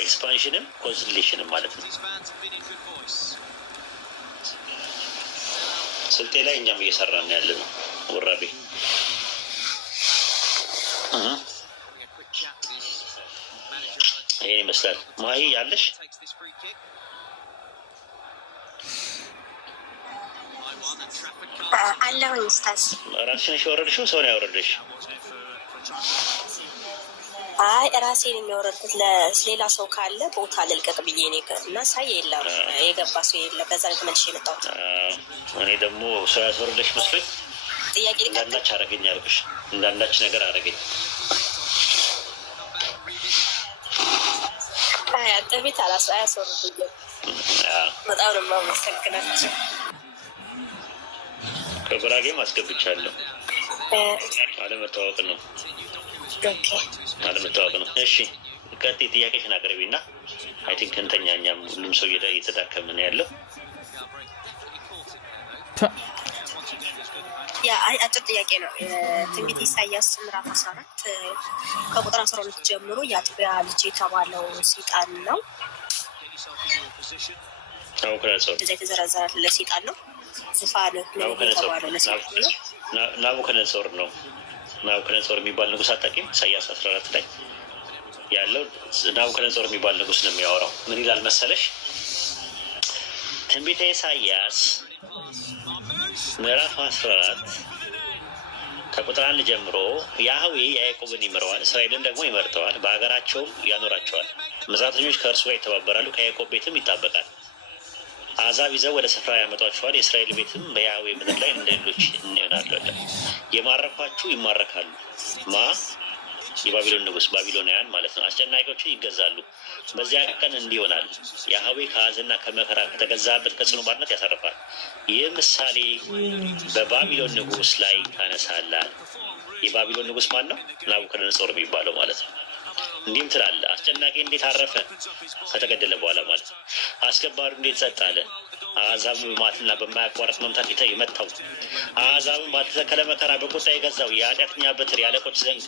ኤክስፓንሽንም ኮንሰሌሽንም ማለት ነው። ስልጤ ላይ እኛም እየሰራን ያለ ነው። ወራቤ ይሄን ይመስላል። ማሂ ያለሽ አለሁኝ ኡስታዝ። ራስሽን ያወረድሽው ሰው ነው ያወረደሽ? አይ ራሴን የሚያወረድኩት ለሌላ ሰው ካለ ቦታ ልልቀቅ ብዬ እኔ እና ሳይ የለም የገባ ሰው የለም። በዛ ላይ ተመልሼ የመጣሁት እኔ ደግሞ ሰው ያስወረደሽ መስሎኝ ጥያቄ እንዳንዳች አረገኝ አልኩሽ። እንዳንዳች ነገር አረገኝ። አይ አንተ ቤት አያስወርዱኝም። በጣም ነው የማመሰግናቸው። ከጉራጌም አስገብቻለሁ። አለመታወቅ ነው አለመታወቅ ነው። እሺ ቀጥ ጥያቄሽን አቅርቢና አይ ቲንክ እንተኛኛም ሁሉም ሰው እየተዳከመ ነው ያለው። ያ አጭር ጥያቄ ነው። ትንቢተ ኢሳያስ ምዕራፍ 14 ከቁጥር 12 ጀምሮ የአጥቢያ ልጅ የተባለው ሰይጣን ነው። እዛ የተዘረዘረ ለሰይጣን ነው። ዙፋን የተባለው ለሰይጣን ነው። ናቡከደነጾር ነው። ናቡከደነጾር የሚባል ንጉስ አታውቂም? ኢሳያስ 14 ላይ ያለው ናቡከደነጾር የሚባል ንጉስ ነው የሚያወራው። ምን ይላል መሰለሽ? ትንቢተ ኢሳያስ ምዕራፍ 14 ከቁጥር 1 ጀምሮ ያህዌ ያዕቆብን ይምረዋል፣ እስራኤልን ደግሞ ይመርጠዋል፣ በሀገራቸውም ያኖራቸዋል። መጻተኞች ከእርሱ ጋር ይተባበራሉ፣ ከያዕቆብ ቤትም ይጣበቃል። አሕዛብ ይዘው ወደ ስፍራ ያመጧቸዋል፣ የእስራኤል ቤትም በያህዌ ምድር ላይ እንደ ሌሎች ይሆናሉ። የማረኳችሁ ይማረካሉ። የባቢሎን ንጉስ ባቢሎናውያን ማለት ነው። አስጨናቂዎችን ይገዛሉ። በዚያ ቀን እንዲህ ይሆናል፣ ያህዌ ከሐዘንና ከመከራ ከተገዛበት ከጽኑ ባርነት ያሳርፋል። ይህ ምሳሌ በባቢሎን ንጉስ ላይ ታነሳላል። የባቢሎን ንጉስ ማን ነው? ናቡከደነጾር የሚባለው ማለት ነው። እንዲህም ትላለህ፣ አስጨናቂ እንዴት አረፈ ከተገደለ በኋላ ማለት ነው። አስከባሪው እንዴት ጸጥ አለ። አሕዛብን በማትና በማያቋርጥ መምታት የመታው አሕዛብን ባልተተከለ መከራ በቁጣ የገዛው የኃጢአተኛ በትር ያለቆች ዘንግ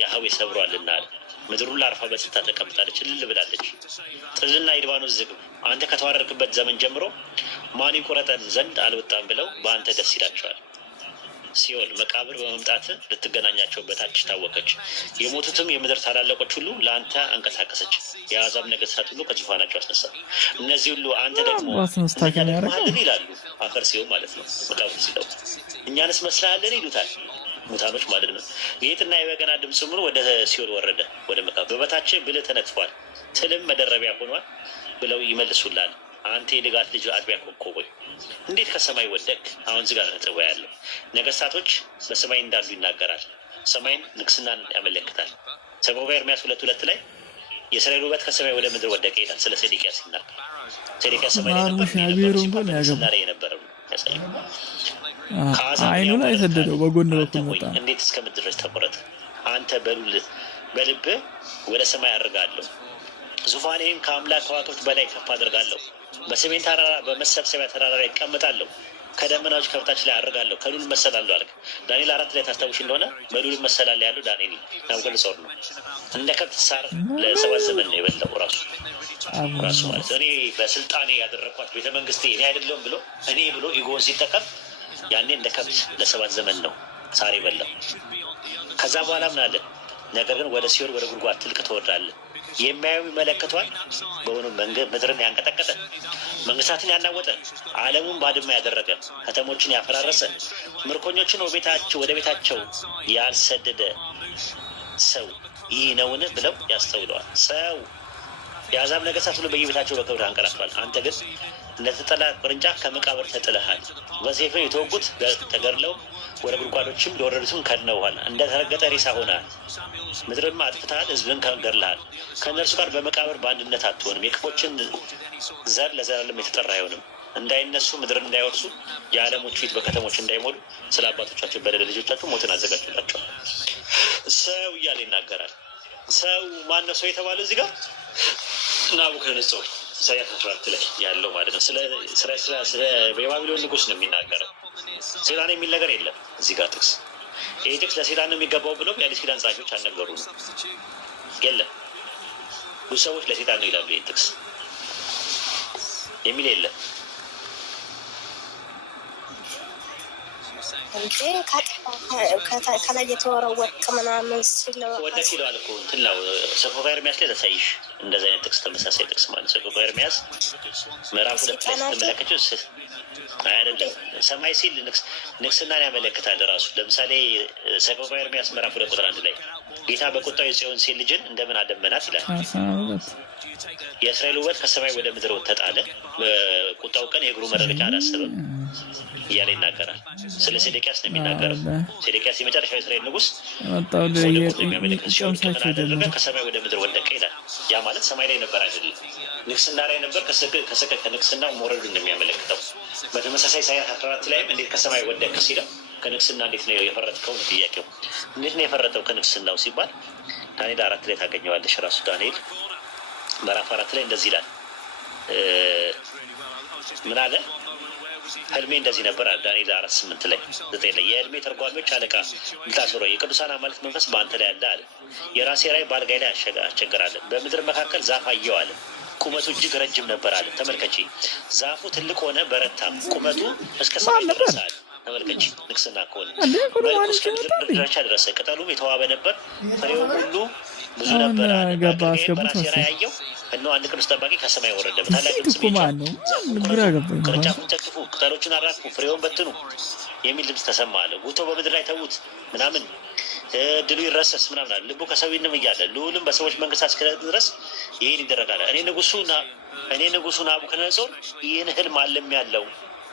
ያህዌ ሰብሯልና አለ። ምድር ሁሉ አርፋ በጸጥታ ተቀምጣለች፣ እልል ብላለች። ጥልና የሊባኖስ ዝግብ አንተ ከተዋረድክበት ዘመን ጀምሮ ማን ይቆረጠን ዘንድ አልወጣም ብለው በአንተ ደስ ይላቸዋል። ሲኦል መቃብር በመምጣት ልትገናኛቸው በታች ታወቀች። የሞቱትም የምድር ታላላቆች ሁሉ ለአንተ አንቀሳቀሰች። የአሕዛብ ነገሥታት ሁሉ ከዙፋናቸው አስነሳ። እነዚህ ሁሉ አንተ ደግሞ ደግመሃልን ይላሉ። አፈር ሲሆን ማለት ነው። መቃብር ሲለው እኛንስ መስልሃልን ይሉታል። ሙታኖች ማለት ነው። የጌጥና የበገና ድምፅ ምኑ ወደ ሲኦል ወረደ፣ ወደ መቃብር። በበታችን ብልህ ተነጥፏል፣ ትልም መደረቢያ ሆኗል ብለው ይመልሱላል። አንተ የልጋት ልጅ አጥቢያ ኮከብ ሆይ እንዴት ከሰማይ ወደቅ? አሁን ዝጋ ነጥብ ያለው ነገስታቶች በሰማይ እንዳሉ ይናገራል። ሰማይን ንግስናን ያመለክታል። ሰቆቃወ ኤርምያስ 2:2 ላይ የእስራኤል ውበት ከሰማይ ወደ ምድር ወደቀ ይላል። ስለ ሴዴቅያስ ይናገር። ሴዴቅያስ ሰማይ ላይ ነበር የነበረ ያሳያል። አይኑ ላይ ሰደደው በጎን በኩል መጣ። እንዴት እስከ ምድር ድረስ ተቆረጠ? አንተ በልብህ ወደ ሰማይ አድርጋለሁ፣ ዙፋኔን ከአምላክ ከዋክብት በላይ ከፍ አድርጋለሁ። በሰሜን ተራራ በመሰብሰቢያ ተራራ ላይ እቀምጣለሁ፣ ከደመናዎች ከበታች ላይ አድርጋለሁ፣ ከልዑል እመሰላለሁ አልክ። ዳንኤል 4 ላይ ታስታውሽ እንደሆነ በልዑል እመሰላለሁ ያለው ዳንኤል ናቡከደነጾር ነው። እንደ ከብት ሳር ለ7 ዘመን ነው የበላው ራሱ ማለት እኔ በስልጣኔ ያደረኳት ቤተመንግስቴ እኔ አይደለሁም ብሎ እኔ ብሎ ኢጎን ሲጠቀም ያኔ እንደ ከብት ለ7 ዘመን ነው ሳር የበላው። ከዛ በኋላ ምን አለ? ነገር ግን ወደ ሲኦል ወደ ጉድጓድ ጥልቅ ትወርዳለህ። የሚያዩ ይመለከቷል። በሆኑ ምድርን ያንቀጠቀጠ፣ መንግስታትን ያናወጠ፣ ዓለሙን ባድማ ያደረገ፣ ከተሞችን ያፈራረሰ፣ ምርኮኞችን ወደ ቤታቸው ያልሰደደ ሰው ይህ ነውን ብለው ያስተውለዋል። ሰው የአሕዛብ ነገሥታት ሁሉ በየቤታቸው በክብር አንቀላፍተዋል። አንተ ግን እንደተጠላ ቅርንጫፍ ከመቃብር ተጥለሃል። በሰይፍም የተወጉት ተገድለው ወደ ጉድጓዶችም የወረዱትም ከድነውሃል። እንደተረገጠ ሬሳ ሆነሃል። ምድርም አጥፍተሃል፣ ሕዝብን ገድለሃል። ከእነርሱ ጋር በመቃብር በአንድነት አትሆንም። የክፎችን ዘር ለዘላለም የተጠራ አይሆንም። እንዳይነሱ ምድር እንዳይወርሱ የዓለሞች ፊት በከተሞች እንዳይሞሉ ስለ አባቶቻቸው በደል ልጆቻቸው ሞትን አዘጋጅላቸዋል። ሰው እያለ ይናገራል። ሰው ማነው? ሰው የተባለ እዚህ ጋር ናቡከደነጾር ኢሳያስ 14 ላይ ያለው ማለት ነው። ስለ የባቢሎን ንጉስ ነው የሚናገረው። ሴጣን የሚል ነገር የለም እዚህ ጋር ጥቅስ። ይህ ጥቅስ ለሴጣን ነው የሚገባው ብለው የአዲስ ኪዳን ጸሐፊዎች አልነበሩ ነው የለም። ብዙ ሰዎች ለሴጣን ነው ይላሉ። ይህ ጥቅስ የሚል የለም። ከላይ የተወረወርክ ምናምን ወደቅ ይለዋል እኮ እንትን ነው። ሰቆቃወ ኤርምያስ ላይ ተሳይሽ እንደዚህ አይነት ጥቅስ ተመሳሳይ ጥቅስ ማለት ሰቆቃወ ኤርምያስ ምዕራፍ 2 ላይ ስትመለከችው አይደለም ሰማይ ሲል ንግስናን ያመለክታል ራሱ። ለምሳሌ ሰቆቃወ ኤርምያስ ምዕራፍ 2 ቁጥር 1 ላይ ጌታ በቁጣው የጽዮን ሴት ልጅን እንደምን አደመናት ይላል። የእስራኤል ውበት ከሰማይ ወደ ምድር ተጣለ፣ በቁጣው ቀን የእግሩ መረገጫ አላሰበም እያለ ይናገራል። ስለ ሴዴቅያስ ነው የሚናገረው። ሴዴቅያስ የመጨረሻው የእስራኤል ንጉስ የሚያመለክት ሲሆን ከምን ከሰማይ ወደ ምድር ወደቀ ይላል። ያ ማለት ሰማይ ላይ ነበር አይደለም፣ ንግስና ላይ ነበር። ከንግስና መውረዱን ነው የሚያመለክተው። በተመሳሳይ ኢሳያስ 14 ላይም እንዴት ከሰማይ ወደቀ ሲለው ከንግስና እንዴት ነው የፈረጥከው ነው ጥያቄው። እንዴት ነው የፈረጠው ከንግስናው ሲባል ዳንኤል 4 ላይ ታገኘዋለሽ። ራሱ ዳንኤል ምዕራፍ 4 ላይ እንደዚህ ይላል። ምን አለ? ህልሜ እንደዚህ ነበር አለ ዳንኤል 4:8 ላይ 9 ላይ የህልሜ ተርጓሚዎች አለቃ ብልጣሶር የቅዱሳን አማልክት መንፈስ በአንተ ላይ አለ አለ። የራሴ ራእይ በአልጋዬ ላይ አስቸገራለን። በምድር መካከል ዛፍ አየሁ አለ። ቁመቱ እጅግ ረጅም ነበር አለ። ተመልከቺ፣ ዛፉ ትልቅ ሆነ በረታም፣ ቁመቱ እስከ ሰማይ ድረስ አለ። ተመልከቺ፣ ንግስና ከሆነ መልኩ እስከ ምድር ድርቻ ደረሰ። ቅጠሉም የተዋበ ነበር፣ ፍሬውም ሁሉ ብዙ ነበር አለ። በራሴ ራእይ ያየው እነሆ አንድ ቅዱስ ጠባቂ ከሰማይ ወረደ። በታላቅ ድምፅ ቅርንጫፉን ጨፍጭፉ፣ ቅጠሎቹን አራግፉ፣ ፍሬውን በትኑ የሚል ድምፅ ተሰማ አለ። ጉቶ በምድር ላይ ተዉት ምናምን ድሉ ይረሰስ ምናምን አለ። ልቡ ከሰው ይንም እያለ ልዑልም በሰዎች መንግስታት እስከ ድረስ ይህን ይደረጋል። እኔ ንጉሱ ናቡከደነፆር ይህን ህልም አለም ያለው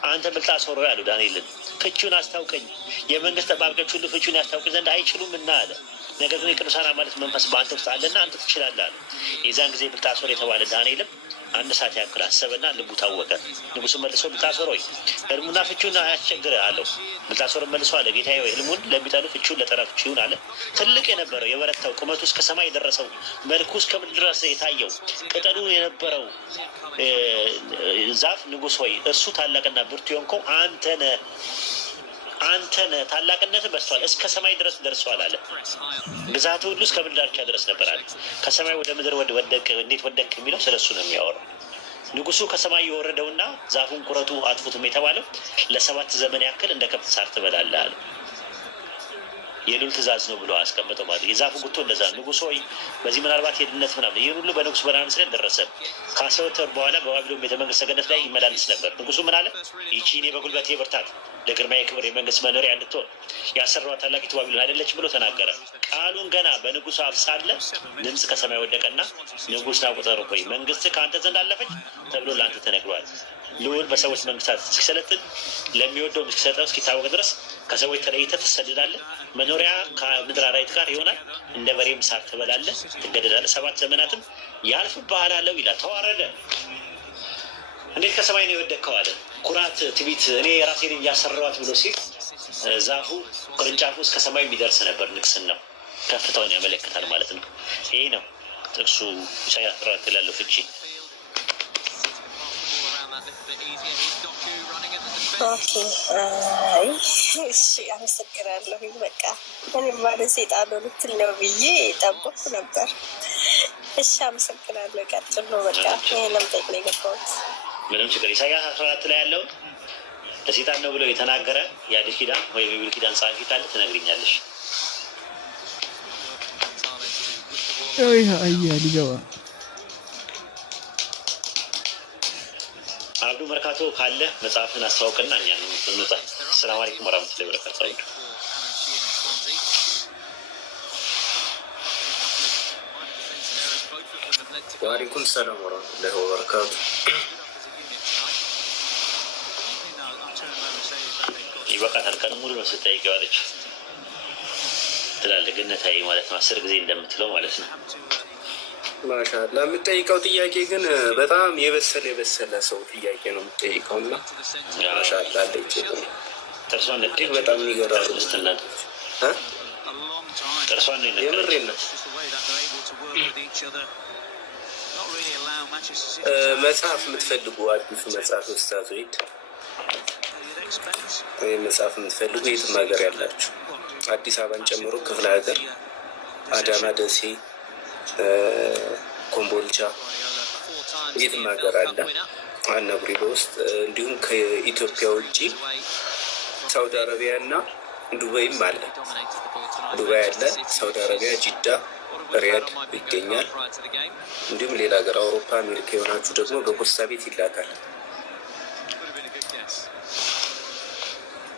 አንተ ብልጣሶር ሆይ አለው ዳንኤልን፣ ፍቺውን አስታውቀኝ፣ የመንግስት ጠባቂዎች ሁሉ ፍቺውን ያስታውቅ ዘንድ አይችሉም እና አለ። ነገር ግን የቅዱሳን አማልክት መንፈስ በአንተ ውስጥ አለና አንተ ትችላለህ አለ። የዛን ጊዜ ብልጣሶር የተባለ ዳንኤልም 1 ሰዓት ያክል አሰበና ልቡ ታወቀ። ንጉሱ መልሶ ብልጣሶር ሆይ ህልሙና ፍቺውን አያስቸግርህ አለው። ብልጣሶር መልሶ አለ፣ ጌታዬ ሆይ ህልሙን ለሚጠሉ ፍቺውን ለጠላቶች ይሁን አለ። ትልቅ የነበረው የበረታው ቁመቱ እስከ ሰማይ የደረሰው መልኩ እስከ ምድር ድረስ የታየው ቅጠሉ የነበረው ዛፍ ንጉሥ ሆይ እርሱ ታላቅና ብርቱ የሆንከው አንተ ነህ፣ ታላቅነት በስቷል፣ እስከ ሰማይ ድረስ ደርሷል አለ። ግዛቱ ሁሉ እስከ ምድር ዳርቻ ድረስ ነበር አለ። ከሰማይ ወደ ምድር ወደቅ፣ እንዴት ወደቅ የሚለው ስለሱ ነው የሚያወራው። ንጉሱ ከሰማይ የወረደውና ዛፉን ቁረጡ አጥፉትም የተባለው ለ7 ዘመን ያክል እንደ ከብት ሳር ትበላለህ አለ። የልዑል ትእዛዝ ነው ብሎ አስቀምጠው ማለት የዛፉ ጉቶ እንደዛ ንጉሥ ሆይ በዚህ ምናልባት የድነት ምናምን ይህን ሁሉ በንጉስ በናምስለን ደረሰ። ከ12 ወር በኋላ በባቢሎን ቤተመንግስት ሰገነት ላይ ይመላለስ ነበር። ንጉሱ ምን አለ? ይቺ እኔ በጉልበቴ ብርታት ለግርማ የክብር የመንግስት መኖሪያ እንድትሆን ያሰሯት ታላቂቱ ባቢሎን አይደለች ብሎ ተናገረ። ቃሉን ገና በንጉሱ አፍ ሳለ ድምፅ ከሰማይ ወደቀና ንጉሥ ናቡከደነፆር ሆይ መንግስት ከአንተ ዘንድ አለፈች ተብሎ ለአንተ ተነግሯል። ልዑል በሰዎች መንግስታት እስኪሰለጥን ለሚወደው እስኪሰጠው እስኪታወቅ ድረስ ከሰዎች ተለይተህ ትሰደዳለህ። መኖሪያ ከምድር አራዊት ጋር ይሆናል። እንደ በሬም ሳር ትበላለህ፣ ትገደዳለህ። 7 ዘመናትም ያልፍብሃል አለው ይላል። ተዋረደ። እንዴት ከሰማይ ነው የወደቅከው አለ። ኩራት፣ ትዕቢት፣ እኔ የራሴን እያሰራኋት ብሎ ሲል ዛፉ ቅርንጫፉ እስከ ሰማይ የሚደርስ ነበር። ንግስናው ከፍታውን ያመለክታል ማለት ነው። ይሄ ነው ጥቅሱ ኢሳይያስ 4 ላለው ፍቺ። ኦኬ እሺ፣ አመሰግናለሁ። በቃ እኔም ማለት ሴጣን ነው ልትል ነው ብዬ ጠበቅኩ ነበር። እሺ፣ አመሰግናለሁ። ቀጥል ነው በቃ ይሄን ለምጠይቅ ነው የገባሁት። ምንም ችግር ኢሳይያስ 14 ላይ ያለው ለሴጣን ነው ብሎ የተናገረ የአዲስ ኪዳን ወይም የብሉይ ኪዳን ጸሐፊ ካለ ትነግሪኛለሽ። ሊገባ አብዱ መርካቶ ካለ መጽሐፍን አስተዋውቅና እኛ እንውጣ። ሰላም አለይኩም ወራህመቱላሂ ወበረካቱህ። ወአለይኩም ሰላም ወራህመቱላሂ ወበረካቱህ። ይበቃታል። ቀን ሙሉ ነው ስጠይቅ ዋለች ትላለህ። ገነታዬ ማለት ነው 10 ጊዜ እንደምትለው ማለት ነው። ማሻአላ የምጠይቀው ጥያቄ ግን በጣም የበሰለ ሰው ጥያቄ ነው የምጠይቀው እና ማሻአላ አለች ጥርሷን እጅግ በጣም የሚገራሩ ስትናት ጥርሷን ነው የምሬን ነው። መጽሐፍ የምትፈልጉ አዲሱ መጽሐፍ ኡስታዝ ወይድ መጽሐፍ የምትፈልጉ የትም ሀገር ያላችሁ አዲስ አበባን ጨምሮ ክፍለ ሀገር አዳማ፣ ደሴ፣ ኮምቦልቻ የትም ሀገር አለ አናጉሪ በውስጥ እንዲሁም ከኢትዮጵያ ውጭ ሳውዲ አረቢያ እና ዱባይም አለ። ዱባይ አለ፣ ሳውዲ አረቢያ፣ ጂዳ፣ ሪያድ ይገኛል። እንዲሁም ሌላ ሀገር አውሮፓ፣ አሜሪካ የሆናችሁ ደግሞ በፖስታ ቤት ይላካል።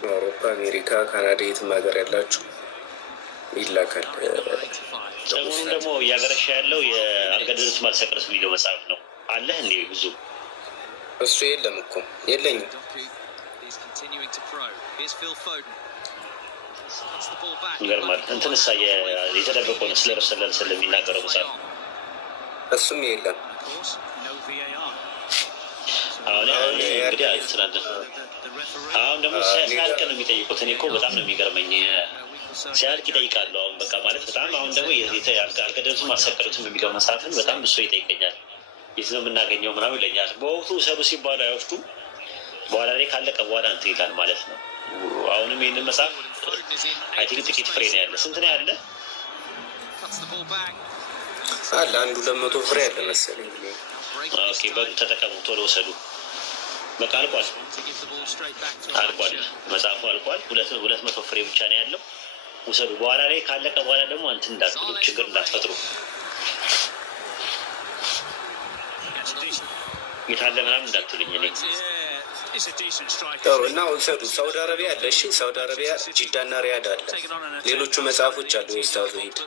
አውሮፓ፣ አሜሪካ፣ ካናዳ የትም ሀገር ያላችሁ ይላካል። ሰሞኑን ደግሞ እያገረሻ ያለው የአልገደሉት ማልሰቅረስ የሚለው መጽሐፍ ነው አለህ እንዴ? ብዙ እሱ የለም እኮ የለኝም። ይገርማል። እንትንሳ የተደበቀው ነው ስለ ረሱል ስለሚናገረው መጽሐፍ እሱም የለም። አሁን እንግዲህ ስላለ አሁን ደግሞ ሲያልቅ ነው የሚጠይቁት። እኔ እኮ በጣም ነው የሚገርመኝ። ሲያልቅ ይጠይቃሉ። አሁን በቃ ማለት በጣም አሁን ደግሞ አልገደሉትም አልሰቀሉትም የሚለው መጽሐፍን በጣም ብሶ ይጠይቀኛል። የት ነው የምናገኘው ምናምን ይለኛል። በወቅቱ ውሰዱ ሲባሉ አይወስዱም። በኋላ ላይ ካለቀ በኋላ እንትን ይላል ማለት ነው። አሁንም ይህንን መጽሐፍ አይ ቲንክ ጥቂት ፍሬ ነው ያለ። ስንት ነው ያለ? አለ አንዱ 200 ፍሬ ያለ መሰለኝ። ኦኬ በሉ ተጠቀሙ፣ ቶሎ ወሰዱ። በቃ አልቋል መጽሐፉ አልቋል። 200 ፍሬ ብቻ ነው ያለው። ውሰዱ። በኋላ ላይ ካለቀ በኋላ ደግሞ እንትን እንዳትሉ፣ ችግር እንዳትፈጥሩ። የታለ ምናምን እንዳትሉኝ እኔ እና ውሰዱ። ሳውዲ አረቢያ አለ። እሺ ሳውዲ አረቢያ ጂዳና ሪያድ አለ። ሌሎቹ መጽሐፎች አሉ። የኡስታዝ ወሂድ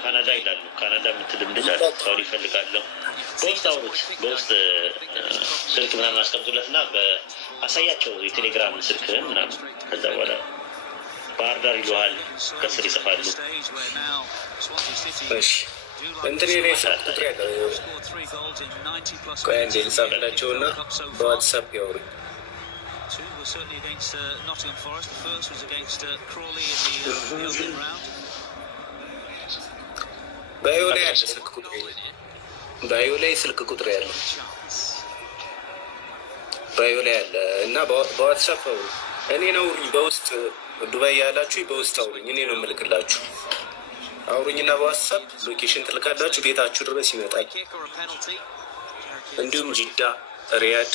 ካናዳ ይላሉ። ካናዳ የምትልም ልጅ አለ። ሳውዲ ይፈልጋለሁ። በውስጥ አውሩት። በውስጥ ስልክ ምናምን አስቀምጡለት እና አሳያቸው የቴሌግራም ስልክህን ምናምን። ከዛ በኋላ ባህር ዳር ይሉሃል፣ ከስር ይጽፋሉ። እንትን ላይ ስልክ ቁጥር ያለ ቆይ አንዴ ልጻፍላቸው እና በዋትሳፕ ያወሩኝ። ባዮ ላይ ያለ ስልክ ቁጥር ባዮ ላይ ስልክ ቁጥር ያለ ባዮ ላይ ያለ እና በዋትሳፕ አውሩኝ። እኔ ነው በውስጥ ዱባይ ያላችሁ በውስጥ አውሩኝ። እኔ ነው የምልክላችሁ። አውሩኝና በዋትሳፕ ሎኬሽን ትልካላችሁ፣ ቤታችሁ ድረስ ይመጣል። እንዲሁም ጂዳ፣ ሪያድ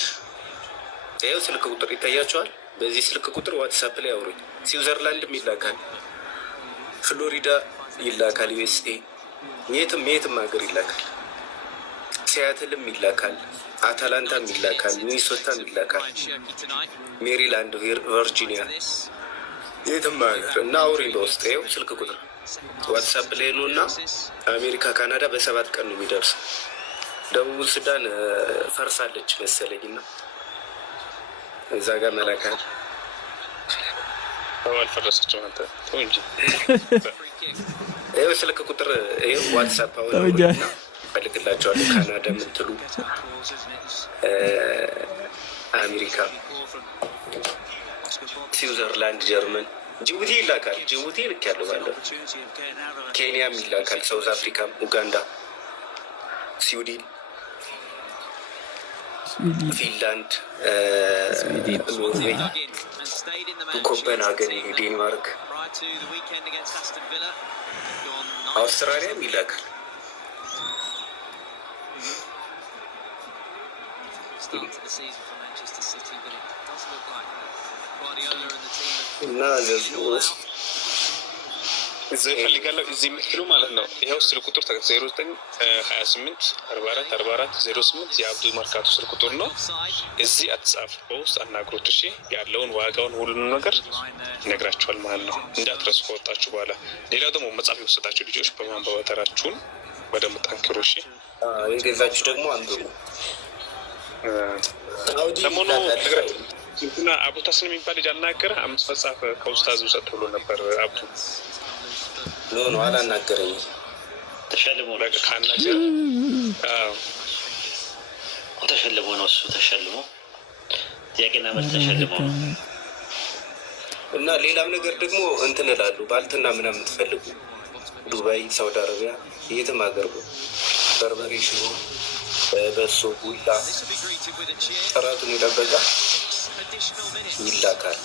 ይኸው ስልክ ቁጥር ይታያቸዋል። በዚህ ስልክ ቁጥር ዋትሳፕ ላይ አውሩኝ። ስዊዘርላንድም ይላካል፣ ፍሎሪዳ ይላካል፣ ዩኤስኤ የትም ሀገር ይላካል፣ ሲያትልም ይላካል፣ አታላንታም ይላካል፣ ሚኒሶታም ይላካል፣ ሜሪላንድ፣ ቨርጂኒያ የትም ሀገር እና አውሩኝ በውስጥ ይኸው ስልክ ቁጥር ዋትሳፕ ላይ ነው እና አሜሪካ፣ ካናዳ በ7 ቀን ነው የሚደርሰው። ደቡብ ሱዳን ፈርሳለች መሰለኝ እና እዛ ጋር መላካል አልፈረሰችም። አንተ ተው እንጂ። ይኸው ስልክ ቁጥር ይኸው ዋትሳፕ አሁን እፈልግላቸዋለሁ። ካናዳ የምትሉ አሜሪካ፣ ስዊዘርላንድ፣ ጀርመን፣ ጅቡቲ ይላካል። ጅቡቲ ልክ ያለው ባለው ኬንያም ይላካል፣ ሳውዝ አፍሪካም፣ ኡጋንዳ፣ ስዊድን፣ ፊንላንድ፣ ኖርዌይ፣ ኮፐንሃገን፣ ዴንማርክ፣ አውስትራሊያም ይላካል። እና እዛ ይፈልጋለሁ እዚህ የምትሉ ማለት ነው። ይኸው ስልክ ቁጥር 0928444408 የአብዱ መርካቶ ስልክ ቁጥር ነው። እዚህ አትጻፍ፣ በውስጥ አናግሮት። እሺ ያለውን ዋጋውን ሁሉንም ነገር ይነግራችኋል ማለት ነው። እንዳትረሱ ከወጣችሁ በኋላ። ሌላው ደግሞ መጽሐፍ የወሰዳችሁ ልጆች በማንበባተራችሁን በደንብ ጠንክሩ። እሺ የገዛችሁ ደግሞ አንብቡ። ሰሞኑ እና አቡ ታስን የሚባል ልጅ አናገረ 5 መጽሐፍ ከኡስታዝ ውሰድ ተብሎ ነበር። አብዱ ኖ አላናገረኝም። ተሸልሞ ካናገር ተሸልሞ ነው እሱ ተሸልሞ ጥያቄና መልስ ተሸልሞ ነው። እና ሌላም ነገር ደግሞ እንትን እላሉ ባልትና ምናምን የምትፈልጉ ዱባይ፣ ሳውዲ አረቢያ፣ የትም ሀገር በርበሬ፣ ሽሮ፣ በሶ፣ ቡላ ጥራቱን የጠበቀ ይላካል።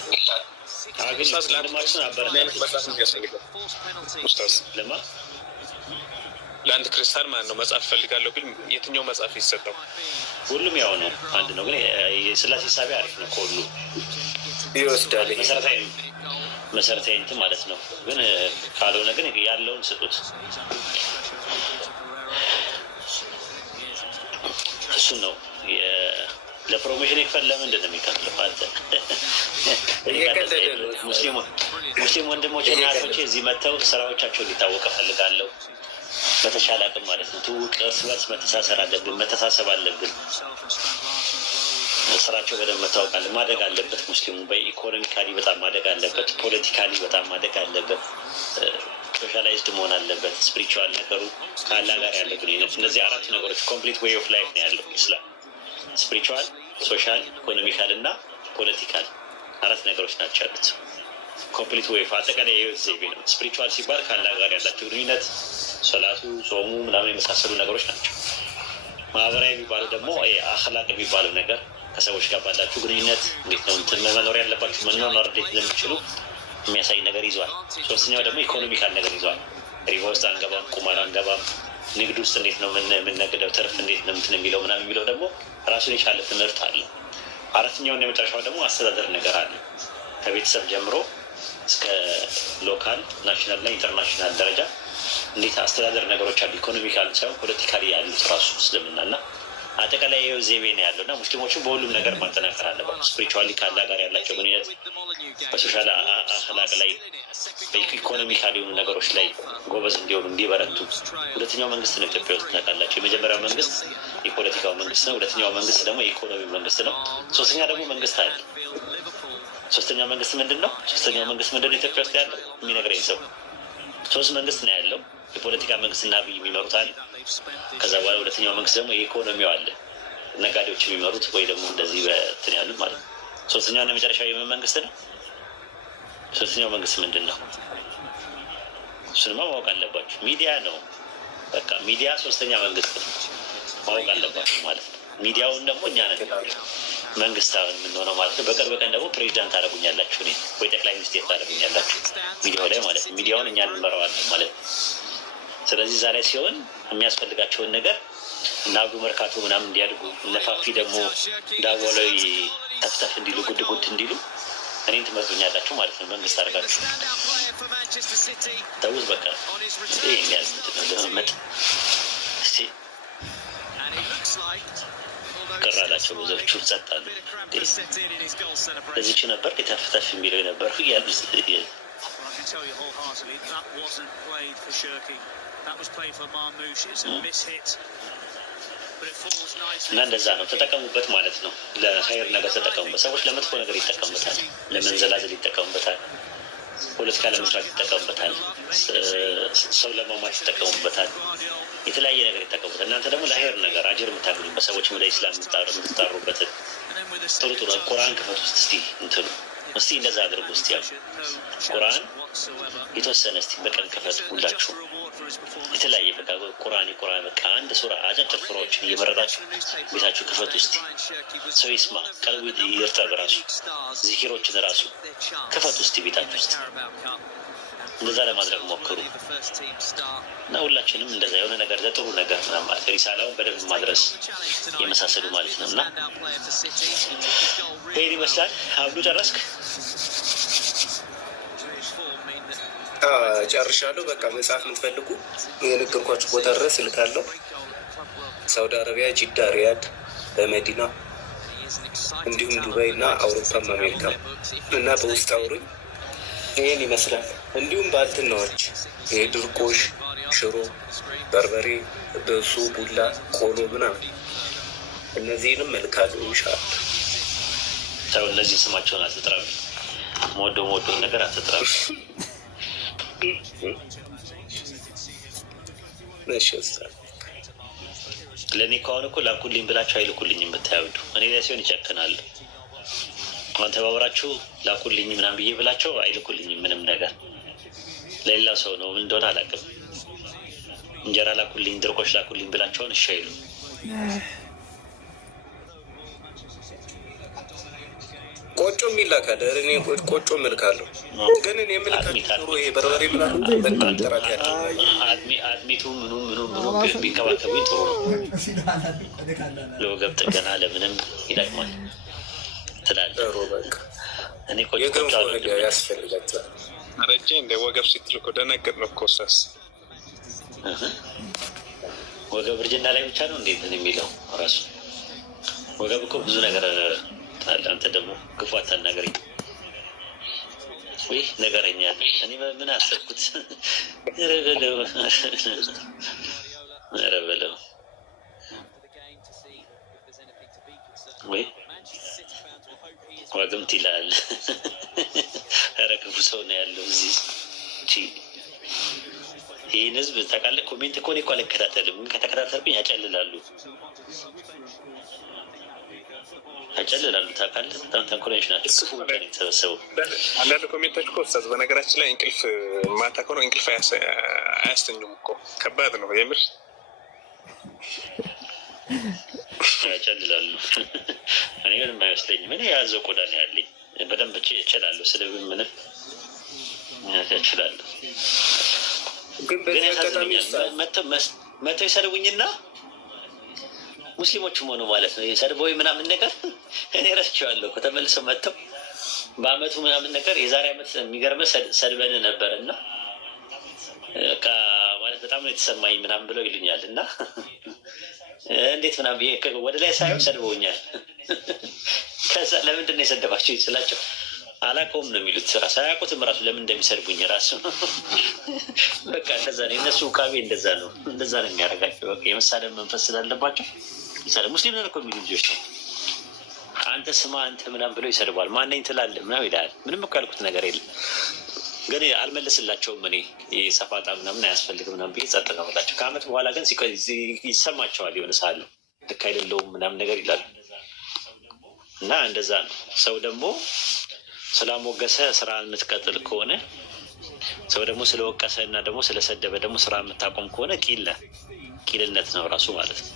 ለአንድ ክርስቲያን ማለት ነው መጽሐፍ ፈልጋለሁ ግን የትኛው መጽሐፍ ይሰጠው? ሁሉም ያው ነው፣ አንድ ነው። ግን የስላሴ ሳቢ አሪፍ ነው። ከሁሉ ይወስዳል። መሰረታዊ እንትን ማለት ነው። ግን ካልሆነ ግን ያለውን ስጡት። እሱን ነው ለፕሮሞሽን ይክፈል። ለምንድን ነው የሚከፍለው? ሙስሊም ወንድሞቼ እና እህቶቼ እዚህ መጥተው ስራዎቻቸው ሊታወቅ እፈልጋለሁ። በተሻለ አቅም ማለት ነው። ትውውቅ፣ እርስ በርስ መተሳሰር አለብን፣ መተሳሰብ አለብን። ስራቸው በደንብ መታወቅ አለ፣ ማደግ አለበት። ሙስሊሙ በኢኮኖሚካሊ በጣም ማደግ አለበት፣ ፖለቲካሊ በጣም ማደግ አለበት፣ ሶሻላይዝድ መሆን አለበት። ስፒሪቹዋል ነገሩ ከአላህ ጋር ያለ ግንኙነት፣ እነዚህ 4 ነገሮች ኮምፕሊት ዌይ ኦፍ ላይፍ ነው ያለው ኢስላም። ስፒሪቹዋል፣ ሶሻል፣ ኢኮኖሚካል እና ፖለቲካል 4 ነገሮች ናቸው ያሉት። ኮምፕሊት ዌይፍ አጠቃላይ የህይወት ዘይቤ ነው። ስፒሪቹዋል ሲባል ከአላህ ጋር ያላቸው ግንኙነት፣ ሶላቱ፣ ጾሙ ምናምን የመሳሰሉ ነገሮች ናቸው። ማህበራዊ የሚባለው ደግሞ አክላቅ የሚባለው ነገር ከሰዎች ጋር ባላችሁ ግንኙነት እንዴት ነው እንትን መኖር ያለባችሁ መኖር እንዴት እንደምትችሉ የሚያሳይ ነገር ይዟል። 3ኛው ደግሞ ኢኮኖሚካል ነገር ይዟል። ሪባ ውስጥ አንገባም፣ ቁማር አንገባም፣ ንግድ ውስጥ እንዴት ነው የምንነግደው፣ ትርፍ እንዴት ነው እንትን የሚለው ምናምን የሚለው ደግሞ ራሱን የቻለ ትምህርት አለ። 4ኛውና የመጨረሻው ደግሞ አስተዳደር ነገር አለ። ከቤተሰብ ጀምሮ እስከ ሎካል፣ ናሽናል እና ኢንተርናሽናል ደረጃ እንዴት አስተዳደር ነገሮች አሉ። ኢኮኖሚካል ሳይሆን ፖለቲካሊ ያሉት ራሱ እስልምና እና አጠቃላይ ይኸው ዘይቤ ነው ያለው እና ሙስሊሞችን በሁሉም ነገር ማጠናከር አለባቸው። ስፒሪቹዋሊ ከአላህ ጋር ያላቸው ግንኙነት፣ በሶሻል አክላቅ ላይ፣ በኢኮኖሚካል የሆኑ ነገሮች ላይ ጎበዝ እንዲሆኑ እንዲበረቱ። 2ኛው መንግስት ነው ኢትዮጵያ ውስጥ ታውቃላችሁ። የመጀመሪያው መንግስት የፖለቲካው መንግስት ነው። 2ኛው መንግስት ደግሞ የኢኮኖሚ መንግስት ነው። 3ኛ ደግሞ መንግስት አለ። 3ኛው መንግስት ምንድን ነው? 3ኛው መንግስት ምንድን ነው? ኢትዮጵያ ውስጥ ያለው የሚነግረኝ ሰው 3 መንግስት ነው ያለው። የፖለቲካ መንግስትና አብይ የሚመሩት አለ። ከዛ በኋላ 2ኛው መንግስት ደግሞ የኢኮኖሚው አለ፣ ነጋዴዎች የሚመሩት ወይ ደግሞ እንደዚህ በትን ያሉት ማለት ነው። 3ኛውና የመጨረሻው የምን መንግስት ነው? 3ኛው መንግስት ምንድን ነው? እሱንማ ማወቅ አለባችሁ። ሚዲያ ነው በቃ ሚዲያ 3ኛ መንግስት ነው፣ ማወቅ አለባችሁ ማለት ነው። ሚዲያውን ደግሞ እኛ ነን መንግስት የምንሆነው ማለት ነው። በቅርብ ቀን ደግሞ ፕሬዚዳንት ታደርጉኛላችሁ እኔ ወይ ጠቅላይ ሚኒስቴር ታደርጉኛላችሁ ሚዲያው ላይ ማለት ነው። ሚዲያውን እኛ እንመራዋለን ማለት ነው። ስለዚህ እዛ ላይ ሲሆን የሚያስፈልጋቸውን ነገር እና አብዱ መርካቶ ምናምን እንዲያድጉ እነፋፊ ደግሞ ዳቦላዊ ተፍተፍ እንዲሉ ጉድ ጉድ እንዲሉ እኔን ትመርጡኛላችሁ ማለት ነው። መንግስት አድርጋችሁ ተውት በቃ የሚያዝ ለመመጥ እስቲ ቀራላቸው ብዙዎቹ ጸጣሉ። እዚች ነበር የተፍተፍ የሚለው የነበሩ እያሉ እና እንደዛ ነው። ተጠቀሙበት ማለት ነው። ለኸይር ነገር ተጠቀሙበት። ሰዎች ለመጥፎ ነገር ይጠቀሙበታል፣ ለመንዘላዘል ይጠቀሙበታል፣ ፖለቲካ ለመስራት ይጠቀሙበታል፣ ሰው ለማማት ይጠቀሙበታል፣ የተለያየ ነገር ይጠቀሙበታል። እናንተ ደግሞ ለኸይር ነገር አጅር የምታገኙበት ሰዎች ወደ ኢስላም የምትጣሩበትን ጥሩ ጥሩ ቁርአን ክፈት ውስጥ እስቲ እንትኑ እስቲ እንደዛ አድርጉ። እስቲ ያው ቁርአን የተወሰነ እስቲ በቀን ክፈት ሁላችሁ የተለያየ በቃ ቁርአን በቃ አንድ ሱራ አጫጭር ሱራዎችን እየመረጣችሁ ቤታችሁ ክፈት ውስጥ ሰው ይስማ፣ ቀልቡ ይርጠብ፣ ራሱ ዚኪሮችን ራሱ ክፈት ውስጥ ቤታችሁ ውስጥ እንደዛ ለማድረግ ሞክሩ እና ሁላችንም እንደዛ የሆነ ነገር ለጥሩ ነገር ምናምን ማለት ሪሳላውን በደንብ ማድረስ የመሳሰሉ ማለት ነው። እና ይህን ይመስላል። አብዱ ጨረስክ? ጨርሻለሁ። በቃ መጽሐፍ የምትፈልጉ የነገርኳችሁ ቦታ ድረስ እልካለሁ። ሳውዲ አረቢያ፣ ጂዳ፣ ሪያድ፣ በመዲና እንዲሁም ዱባይ እና አውሮፓም አሜሪካ እና በውስጥ አውሩኝ። ይህን ይመስላል። እንዲሁም ባልትናዎች ድርቆሽ፣ ሽሮ፣ በርበሬ፣ በሱ፣ ቡላ፣ ቆሎ ምናምን እነዚህንም እልካለሁ ኢንሻላህ። ሰው እነዚህ ስማቸውን አትጥራሉ። መወደው ነገር አትጥራሉ። ለእኔ ከሆነ እኮ ላኩልኝ ብላችሁ አይልኩልኝም። ብታያውዱ እኔ ላይ ሲሆን ይጨክናሉ። አሁን ተባብራችሁ ላኩልኝ ምናምን ብዬ ብላቸው አይልኩልኝም ምንም ነገር። ለሌላ ሰው ነው ምን እንደሆነ አላውቅም። እንጀራ ላኩልኝ፣ ድርቆሽ ላኩልኝ ብላቸውን እሺ አይሉ። ቆጮ የሚላካል እኔ ቆጮ እልካለሁ፣ ግን እኔ የምልካቸው ይሄ በርበሬ ምናምን በጣም ጥራት ያለው አድሚቱ ምኑ ቢንከባከቡኝ ጥሩ ነው። ለወገብ ጥገና ለምንም ይጠቅማል ትላለህ። እኔ ቆጮ ያስፈልጋቸዋል። ረጄ እንደ ወገብ ስትል እኮ ደነገጥ ነው እኮ እሷስ። ወገብ እርጅና ላይ ብቻ ነው እንዴት የሚለው ራሱ። ወገብ እኮ ብዙ ነገር አለ። አንተ ደግሞ ክፉ አታናገረኝ ወይ ነገረኛል። እኔ ምን አሰብኩት? ኧረ በለው ወይ ዋግምት ይላል። ኧረ ክፉ ሰው ነው ያለው እዚህ። ይህን ህዝብ ታውቃለህ? ኮሜንት እኮ እኔ እኮ አልከታተልም፣ ግን ከተከታተልኩኝ ያጨልላሉ። ያጨልላሉ። ታውቃለህ፣ በጣም ተንኮለኞች ናቸው። ክፉ ቦታ ነው የተሰበሰቡ። አንዳንድ ኮሜንቶች እኮ ኡስታዝ፣ በነገራችን ላይ እንቅልፍ ማታ ከሆነ እንቅልፍ አያስተኙም እኮ። ከባድ ነው የምር። ያጨልላሉ። እኔ ምንም አይመስለኝም። እኔ የያዘው ቆዳ ነው ያለኝ። በደንብ እችላለሁ። ስድብ ምንም እችላለሁ። ግን ያሳዝኑኛል። መተው ይሰድቡኝና ሙስሊሞችም ሆኑ ማለት ነው የሰድበው ምናምን ነገር እኔ ረስቼዋለሁ። ተመልሰው መጥተው በአመቱ ምናምን ነገር የዛሬ አመት የሚገርመህ ሰድበን ነበር እና በቃ ማለት በጣም ነው የተሰማኝ ምናምን ብለው ይሉኛል እና እንዴት ምናምን ወደ ላይ ሳይሆን ሰድበውኛል። ከዛ ለምንድን ነው የሰደባቸው ስላቸው አላውቀውም ነው የሚሉት። ራሱ አያውቁትም ራሱ ለምን እንደሚሰድቡኝ ራሱ በቃ እንደዛ ነው የእነሱ ውቃቤ። እንደዛ ነው የሚያደርጋቸው። በቃ የመሳደብ መንፈስ ስላለባቸው ይሰድባል። ሙስሊም ነን እኮ የሚሉ ልጆች ነው። አንተ ስማ አንተ ምናምን ብለው ይሰድባል። ማነኝ ትላለህ ምናምን ይላል። ምንም እኮ ያልኩት ነገር የለም ግን አልመለስላቸውም። እኔ ሰፋጣ ምናምን አያስፈልግም ምናምን ብዬ ጸጥ ነው የምላቸው። ከአመት በኋላ ግን ይሰማቸዋል። የሆነ ሳለ ልክ አይደለውም ምናምን ነገር ይላሉ እና እንደዛ ነው። ሰው ደግሞ ስላሞገሰ ስራ የምትቀጥል ከሆነ ሰው ደግሞ ስለወቀሰ እና ደግሞ ስለሰደበ ደግሞ ስራ የምታቆም ከሆነ ቂልነት ነው ራሱ ማለት ነው።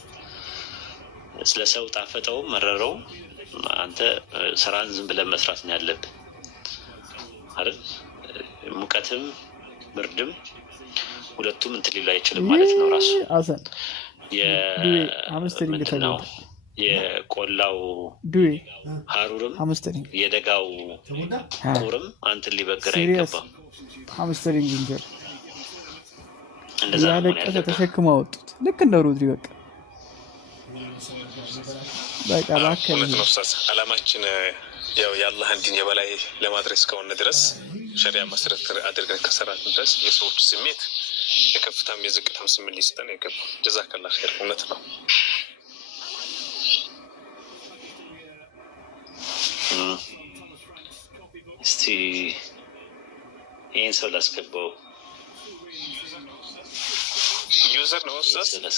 ስለ ሰው ጣፈጠውም መረረውም አንተ ስራን ዝም ብለን መስራት ነው ያለብህ አይደል? ሙቀትም ብርድም ሁለቱም እንትን ሊሉ አይችልም ማለት ነው። ራሱ ምንድነው የቆላው ሀሩርም የደጋው ቁርም አንተን ሊበግር አይገባም። እንደዛ ያለቀሰ ተሸክመው አወጡት። ልክ እንደ ሮድሪ በቃ እውነት ነው ኡስታዝ። አላማችን ያው የአላህን ዲን የበላይ ለማድረስ እስከሆነ ድረስ ሸሪያ መሰረት አድርገን ከሰራን ድረስ የሰዎቹ ስሜት የከፍታም የዝቅታም ስሜት ሊሰጠን አይገባም። ጀዛከላህ ኸይር። እውነት ነው። እስቲ ይህን ሰው ላስገባው። ዩዘር ነው ኡስታዝ።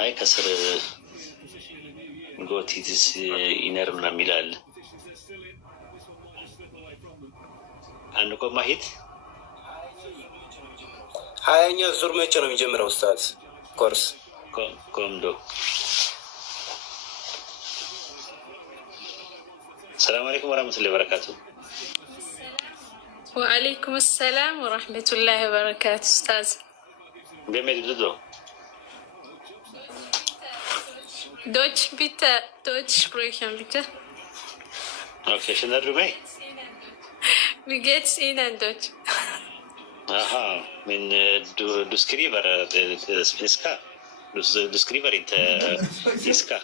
አይ ከስር ጎቲትስ ኢነር ምናምን ይላል። አንድ ቆማ ሂድ 20ኛ ዙር መቼ ነው የሚጀምረው ኡስታዝ? ኮርስ ኮምዶ ሰላም አለይኩም ወራህመቱላሂ ወበረካቱ። ወአለይኩም ሰላም ወራህመቱላሂ ወበረካቱ። ኡስታዝ በመድዶ Deutsch bitte, Deutsch sprechen bitte. Okay, schön darüber. Wie geht's Ihnen Deutsch? Aha, wenn du skriver svenska, du skriver inte finska.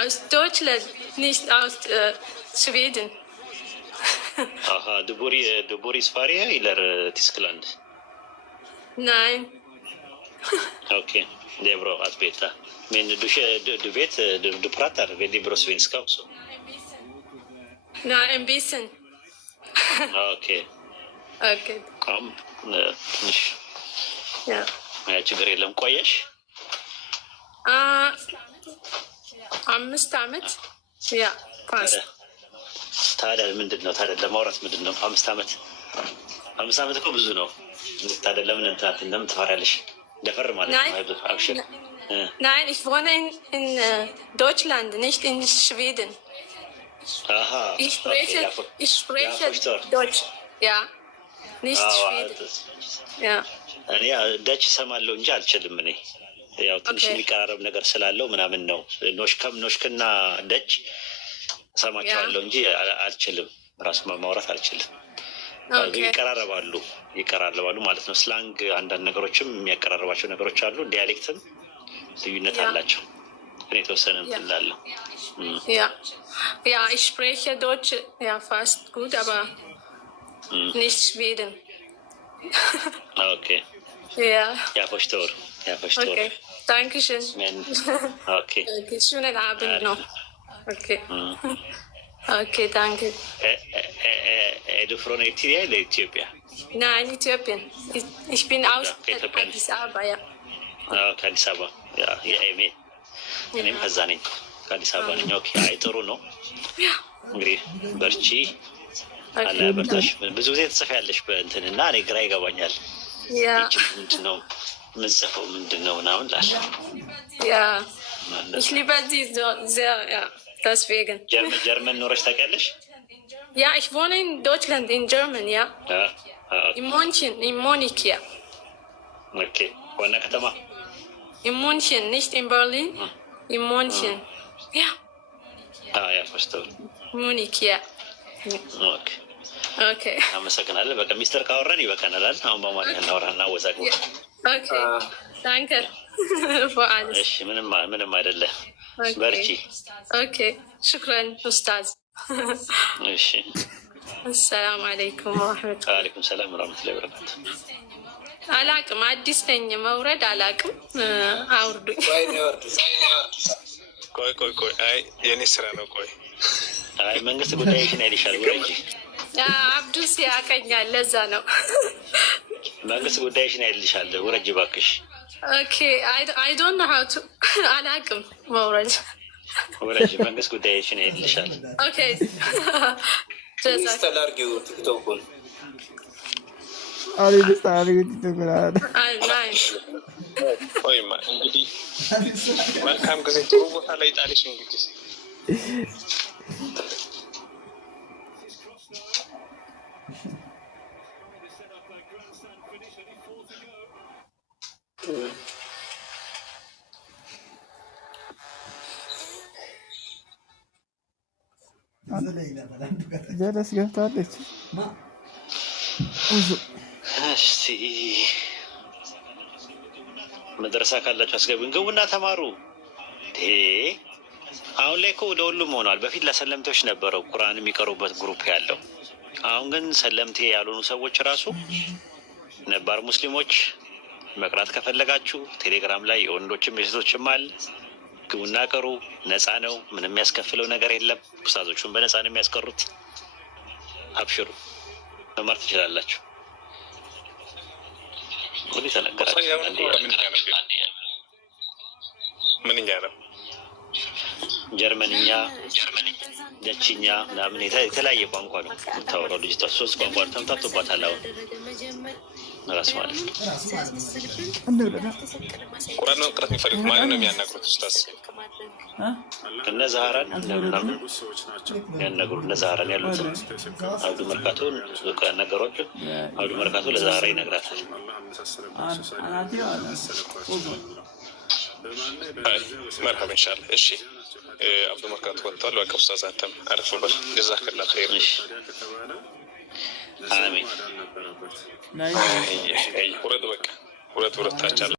Aus Deutschland, nicht aus Schweden. Aha, du bor i Sverige eller Tyskland? Nein. Okej, det är bra att veta. Men du vet, du pratar väldigt bra svenska också. Nej, en bisschen. Okej. Okej. ትንሽ ችግር የለም። ቆየሽ? 5 ዓመት ያ ፓስ። ታዲያ ምንድን ነው ታዲያ ለማውራት ምንድን ነው 5 ዓመት? 5 ዓመት እኮ ብዙ ነው። ታዲያ ለምን እንደምን ትፈሪያለሽ? ደፈር ማለት ነው። አክሽን Nein, ich wohne in Deutschland, nicht in Schweden. Aha. Ich spreche Deutsch. Ja, nicht Schweden. Ja. እኔ ደች እሰማለሁ እንጂ አልችልም። እኔ ያው ትንሽ የሚቀራረብ ነገር ስላለው ምናምን ነው። ኖሽክና ደች እሰማቸዋለሁ እንጂ አልችልም። ራሱ ማውራት አልችልም። ይቀራረባሉ ማለት ነው። ስላንግ አንዳንድ ነገሮችም የሚያቀራርባቸው ነገሮች አሉ። ዲያሌክትም ልዩነት አላቸው። እኔ የተወሰነ እንትን እላለሁ። Ja, ich spreche Deutsch ja fast gut, aber nicht Schweden. Okay. Ja. Ja, verstehe. Okay, danke schön. Okay. Schönen Abend noch. Okay. Okay, danke. Är du från Eritrea eller Etiopien? Nein, Äthiopien. Ich bin aus Addis Ababa, ja. Addis Ababa. Ja, jag är med. እኔም ከዛ ነኝ ከአዲስ አበባ ነኝ። ኦኬ አይ ጥሩ ነው እንግዲህ በርቺ አለ በርታሽ። ብዙ ጊዜ ትጽፊያለሽ በእንትን እና እኔ ግራ ይገባኛል። ይቺ ምንድን ነው የምጽፈው ምንድን ነው ምናምን እላለሁ። ich liebe sie so sehr, ja, deswegen. ጀርመን ኖረሽ ታውቂያለሽ? Ja, ich wohne in Deutschland, in Germany, ja. In München, in Munich, ja. Okay, ዋና ከተማ? In München, nicht in Berlin, in München, ja. Ja, verstehe. Munich, ja. Okay. Okay. አመሰግናለሁ። በቃ ሚስተር ካወራን ይበቃናል። አሁን በማለት እናወራና ወዛግቡ። Okay, danke für alles. እሺ ምንም አይደለም። በርቺ። Okay, شكرا أستاذ. እሺ السلام عليكم ورحمة الله. وعليكم السلام ورحمة الله وبركاته. አላቅም አዲስ ነኝ። መውረድ አላቅም። አውርዱኝ። ቆይ አይ የኔ ስራ ነው። ቆይ አይ መንግስት ጉዳይሽን አይልሻል። ውረጂ። አብዱስ ያቀኛል። ለዛ ነው መንግስት ጉዳይሽን አይልሻል። ውረጂ እባክሽ። ኦኬ አይ ዶንት ኖ ሃው ቱ አላቅም መውረድ። ውረጂ። መንግስት ጉዳይሽን አይልሻል። ኦኬ ኢንስታል አድርጊው ቲክቶኩን። ቆይማ እንግዲህ መልካም ጊዜ ጥሩ ቦታ ላይ ጣልሽ። እንግዲህ ጀለስ ገብታለች። እስቲ መድረሳ ካላችሁ አስገቡኝ። ግቡና ተማሩ። አሁን ላይ እኮ ለሁሉም ሆኗል። በፊት ለሰለምቴዎች ነበረው ቁርአን የሚቀሩበት ግሩፕ ያለው። አሁን ግን ሰለምቴ ያልሆኑ ሰዎች ራሱ ነባር ሙስሊሞች መቅራት ከፈለጋችሁ ቴሌግራም ላይ የወንዶችም የሴቶችም አለ። ግቡና ቀሩ። ነፃ ነው። ምንም የሚያስከፍለው ነገር የለም። ኡስታዞቹን በነፃ ነው የሚያስቀሩት። አብሽሩ፣ መማር ትችላላችሁ። ምን ተነገራችሁ? ምንኛ ነው? ጀርመንኛ፣ ደችኛ ምናምን የተለያየ ቋንቋ ነው የምታወራው ልጅቷ። 3 ቋንቋ ተምታቶባታል አሁን ራስ ማለት ነው። ቁርአን መቅራት የሚፈልግ ማንን ነው የሚያናግሩት? ኡስታዝ እነ ዛህራን ምናምን ያናግሩ። እነ ዛህራን ያሉት አብዱ መርካቶን ያናገሯቸው። አብዱ መርካቶ ለዛህራ ይነግራታል። መርሀባ ኢንሻአላህ። እሺ አብዱ መርካቶ ወጥቷል። በቃ ኡስታዝ አንተም አረፍ በል። ጀዛከላህ ኸይር። አሚን። ውረድ በቃ ውረድ ታቻለ